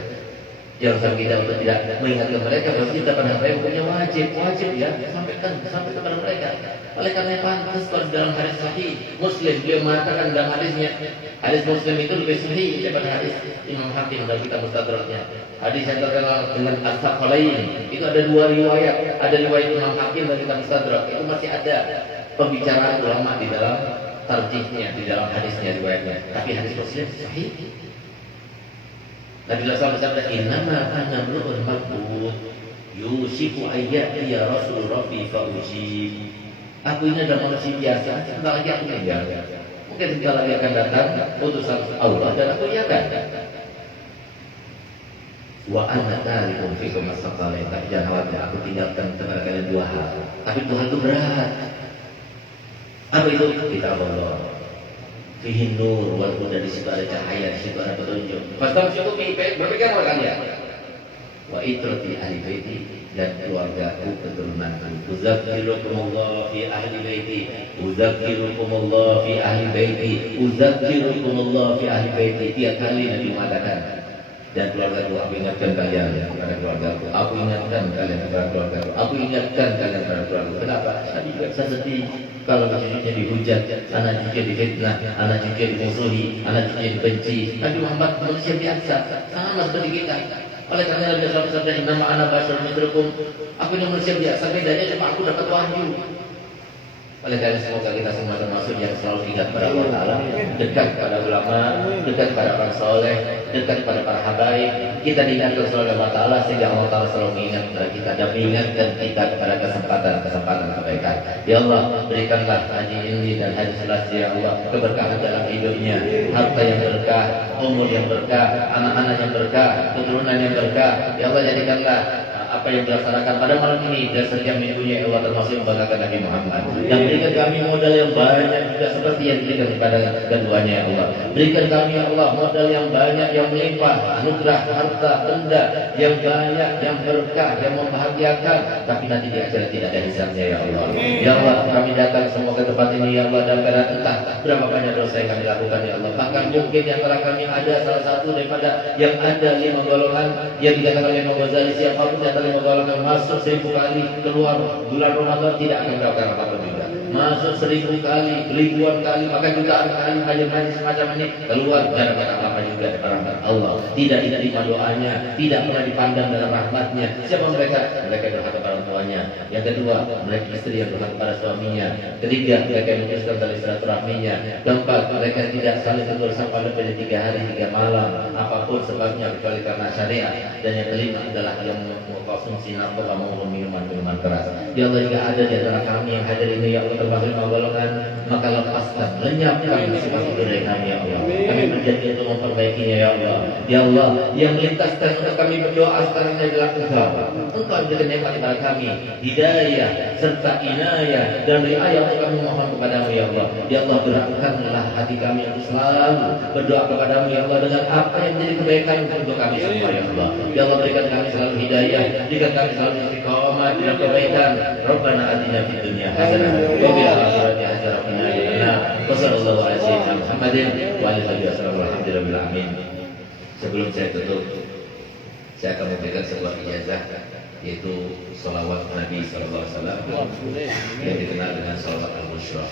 Jangan sampai kita untuk tidak mengingatkan mereka bahwa kita pada apa yang punya wajib ya sampai kepada mereka. Oleh karena pantas kalau dalam hadis sahih Muslim beliau mengatakan dalam hadisnya, hadis Muslim itu lebih sahih daripada hadis Imam Hakim dalam kitab Mustadraknya. Hadis yang terkenal dengan As-Saqalain itu ada dua riwayat, ada riwayat Imam Hakim dan kitab Mustadrak. Itu masih ada pembicaraan ulama di dalam tarjihnya, di dalam hadisnya riwayatnya. Tapi hadis Muslim sahih. Nabi SAW bersabda, "Innama ana mru'un maqbud yusifu ayyati ya Rasul Rabbi fa'ujib." Aku ini adalah manusia biasa, sebentar lagi aku meninggal. Mungkin sebentar lagi akan datang utusan Allah dan aku iakan. Wa ana tarikum fikum as-saqalain. Tapi jangan khawatir, aku tinggalkan kepada kalian dua hal. Tapi dua hal itu berat. Apa itu? Kitab Allah. Fihi nur wal huda, di situ ada cahaya, di situ ada petunjuk. Pasal situ berpegang oleh kalian. Wa itrati ahli baiti, dan keluargaku, keturunanku. Uzakkirukumullah fi ahli baiti, uzakkirukumullah fi ahli baiti, uzakkirukumullah fi ahli baiti. Tiap kali Nabi mengatakan dan keluargaku. Aku ingatkan kalian kepada keluargaku. Aku ingatkan kalian kepada keluargaku. Aku ingatkan kalian kepada keluargaku. Kenapa? Tadi saya sedih kalau cucunya dihujat, anak cucunya difitnah, anak cucunya dimusuhi, anak cucunya dibenci. Nabi Muhammad manusia biasa, sama seperti kita. Oleh karena Nabi SAW bersabda, "Innama ana basyarun mithlukum." Aku ini manusia biasa, bedanya cuma aku dapat wahyu. Oleh karena semoga kita semua termasuk yang selalu ingat pada Allah Ta'ala, dekat pada ulama, dekat pada orang soleh, dekat pada para habaib. Kita diingatkan selalu Allah Ta'ala sehingga Allah Ta'ala selalu mengingat kita dan mengingatkan kita pada kesempatan-kesempatan kebaikan. Ya Allah, berikanlah haji ini dan haji selasih, ya Allah, keberkahan dalam hidupnya, harta yang berkah, umur yang berkah, anak-anak yang berkah, keturunan yang berkah. Ya Allah, jadikanlah apa yang dilaksanakan pada malam ini dan setiap minggunya, ya Allah, termasuk membanggakan Nabi Muhammad. Yang berikan kami modal yang banyak juga seperti yang diberikan kepada keduanya, ya Allah. Berikan kami, ya Allah, modal yang banyak, yang melimpah, anugerah, harta, benda yang banyak, yang berkah, yang membahagiakan, tapi nanti di akhirat tidak ada hisabnya, ya Allah. Ya Allah, kami datang semua ke tempat ini, ya Allah, dan entah berapa banyak dosa yang kami lakukan, ya Allah. Bahkan mungkin di antara kami ada salah satu daripada yang ada 5 golongan yang dikatakan oleh Imam Ghazali, siapapun di antara 5 golongan masuk 1000 kali, keluar bulan Ramadan tidak akan mendapatkan apa-apa juga. Masuk 1000 kali, ribuan kali, bahkan jutaan kali haji semacam ini, keluar tidak dapat apa-apa juga dari rahmat Allah. Tidak diterima doanya, tidak pernah dipandang dalam rahmatnya. Siapa mereka? Mereka durhaka pada orang tuanya. Yang kedua, mereka istri yang durhaka pada suaminya. Ketiga, mereka yang memutuskan tali silaturahminya. Keempat, mereka tidak saling tegur sapa lebih dari 3 hari 3 malam, apapun sebabnya kecuali karena syariat. Dan yang kelima adalah yang mengkonsumsi narkoba maupun minuman keras. Ya Allah, jika ada di antara kami yang hadir ini, ya Allah, termasuk 5 golongan, maka lepaskan, lenyapkan sifat itu dari kami, ya Allah. Kami berjanji untuk memperbaikinya, ya Allah. Ya Allah, yang melintaskan untuk kami berdoa sekarang ini adalah Engkau. Engkau memberikan nikmat kepada kami, hidayah serta inayah dan riayah untuk kami mohon kepadamu, ya Allah. Ya Allah, gerakkanlah hati kami untuk selalu berdoa kepadamu, ya Allah, dengan apa yang menjadi kebaikan untuk kami semua, ya Allah. Ya Allah, berikan kami selalu hidayah, berikan kami selalu istiqomah dalam kebaikan. Rabbana atina fid dunya hasanah wa fil akhirati hasanah wa qina adzabannar. Wassallallahu ala sayyidina Muhammadin wa alihi wasallam. Alhamdulillah, amin. Sebelum saya tutup, saya akan memberikan sebuah ijazah, yaitu sholawat Nabi SAW yang dikenal dengan sholawat al-Bushrah.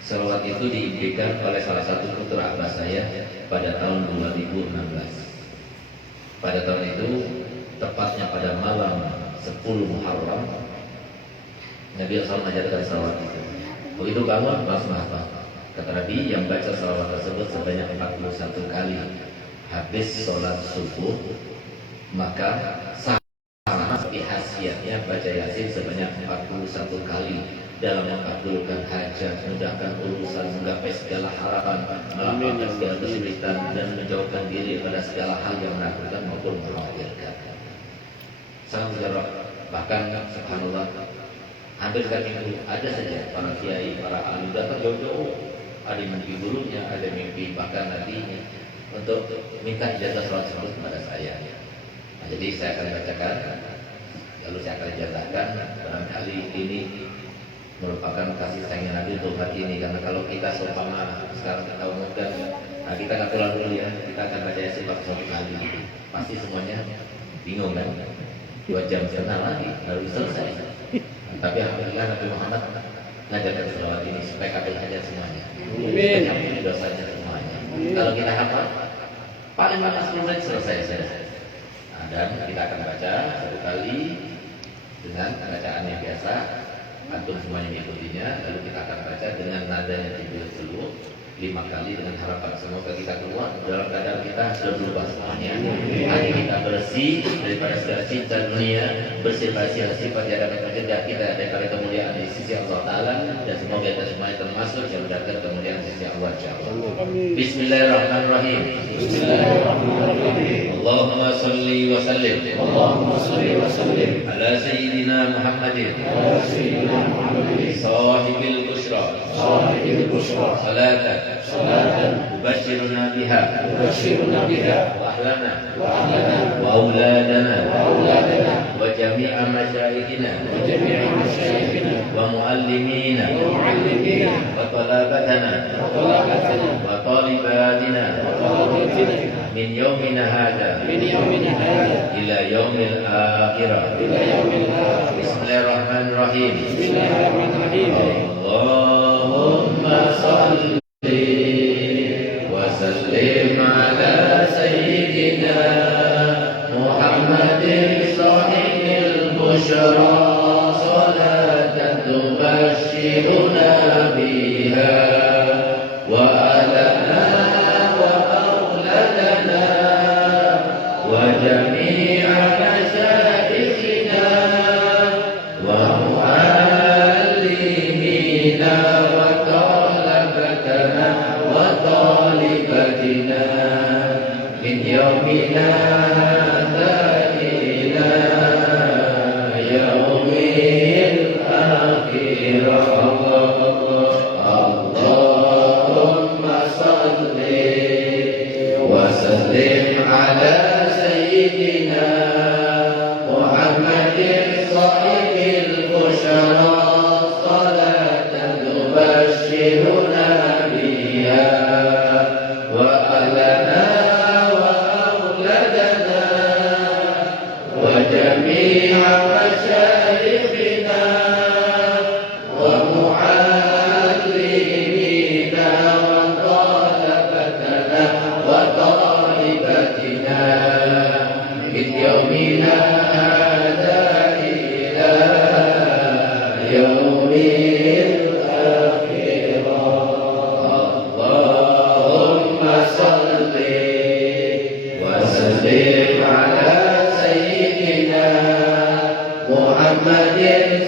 Sholawat itu diberikan oleh salah satu putra abbas saya pada tahun 2016. Pada tahun itu, tepatnya pada malam 10 Muharram, Nabi SAW mengajarkan sholawat itu. Begitu bangun, langsung hafal. Kata Nabi, yang baca sholawat tersebut sebanyak 41 kali habis sholat subuh, maka sama seperti khasiatnya baca Yasin sebanyak 41 kali dalam mengabulkan hajat, mudahkan urusan, menggapai segala harapan, melapangkan segala kesulitan, dan menjauhkan diri pada segala hal yang menakutkan maupun mengkhawatirkan. Sangat mujarab. Bahkan subhanallah, hampir setiap minggu ada saja para kiai, para alim datang jauh-jauh, ada yang mimpi gurunya, ada yang mimpi bahkan nantinya, untuk minta ijazah sholat tersebut kepada saya. Nah, jadi saya akan bacakan, lalu saya akan ijazahkan. Barangkali ini merupakan kasih sayang Nabi untuk hati ini, karena kalau kita seumpama sekarang kita umumkan, nah kita nggak pulang dulu ya, kita akan baca Yasin 41 kali, pasti semuanya bingung kan? 2 jam setengah lagi baru selesai. Tapi alhamdulillah Nabi Muhammad ngajarkan sholawat ini supaya kabul hajat semuanya, supaya dosanya semuanya. Kalau kita hafal, paling lama 10 menit selesai. Nah, dan kita akan baca 1 kali dengan bacaan yang biasa, antum semuanya mengikutinya. Lalu kita akan baca dengan nadanya dulu 5 kali dengan harapan semoga kita keluar dalam keadaan kita sudah berubah semuanya. Hati kita bersih daripada segala cinta dunia, bersih dari sifat yang dapat mencegah kita daripada kemuliaan di sisi Allah Ta'ala, dan semoga kita semuanya termasuk yang mendapatkan kemuliaan di sisi Allah Ta'ala. Bismillahirrahmanirrahim. Allahumma salli wa sallim ala sayyidina Muhammadin sahibil bushra salatan تبشرنا بها وأهلنا وأولادنا وجميع مشايخنا ومعلمينا وطلبتنا طالباتنا من يومنا هذا إلى يوم الآخرة. بسم الله الرحمن الرحيم. اللهم صل وسلم على سيدنا محمد صاحب البشرى صلاة تبشرنا بها وأهلنا وأولادنا وجميع مشايخنا ومعلمينا وطلبتنا وطالبتنا من يومنا هذا إلى يوم الآخرة. اللهم صل وسلم على سيدنا محمد صاحب البشرى صلاة تبشرنا بها وأهلنا وأولادنا وجميع مشايخنا ومعلمينا وطلبتنا وطالبتنا من يومنا هذا إلى يوم الآخرة. اللهم صل وسلم على سيدنا محمد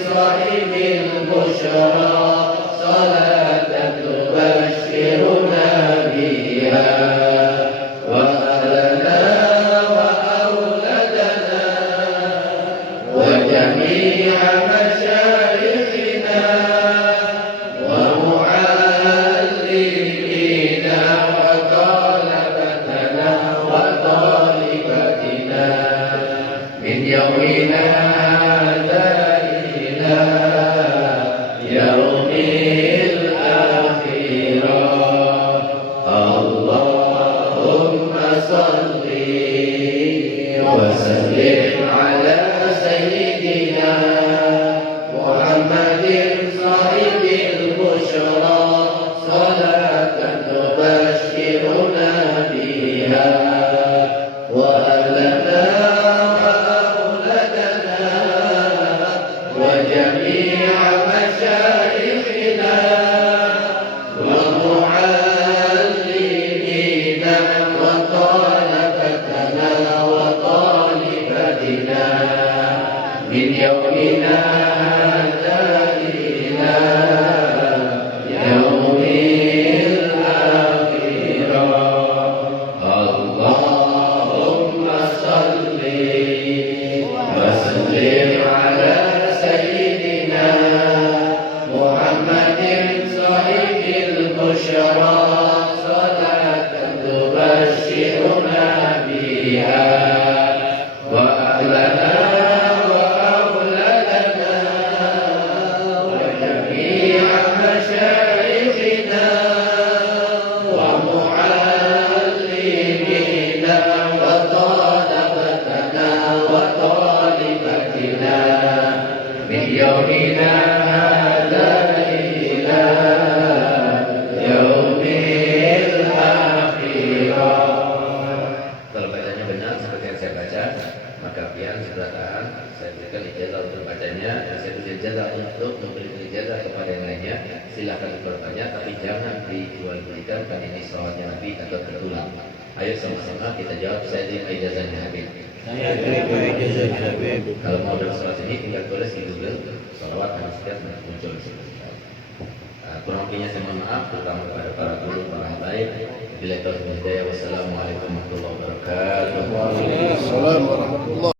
صاحب البشرى صلاة تبشرنا بها وأهلنا وأولادنا وجميع مشايخنا ومعلمينا وطلبتنا وطالبتنا من يومنا هذا إلى يوم الآخرة. اللهم صل وسلم على سيدنا محمد صاحب البشرى صلاة تبشرنا بها وأهلنا وأولادنا وجميع مشايخنا ومعلمينا وطلبتنا وطالبتنا من يومنا هذا إلى يوم الآخرة. اللهم صل وسلم على سيدنا محمد صاحب البشرى صلاة تبشرنا بها وأهلنا وأولادنا وجميع مشايخنا ومعلمينا وطلبتنا وطالبتنا من يومنا هذا إلى يوم الآخرة. Kalau bacanya benar seperti yang saya baca, maka pian silakan saya berikan ijazah untuk bacanya, saya berikan ijazah untuk memberikan ijazah kepada yang lainnya. Silakan diperbanyak, tapi jangan dijual-belikan karena ini soalnya Nabi atau tertulang. Ayo sama-sama kita jawab, saya terima ijazahnya Habib. Kalau mau dapat salat ini tinggal tulis di Google, salawat harus setiap muncul di situ. Kurang lebihnya saya mohon maaf, terutama kepada para guru, para habaib. Wassalamualaikum warahmatullahi wabarakatuh.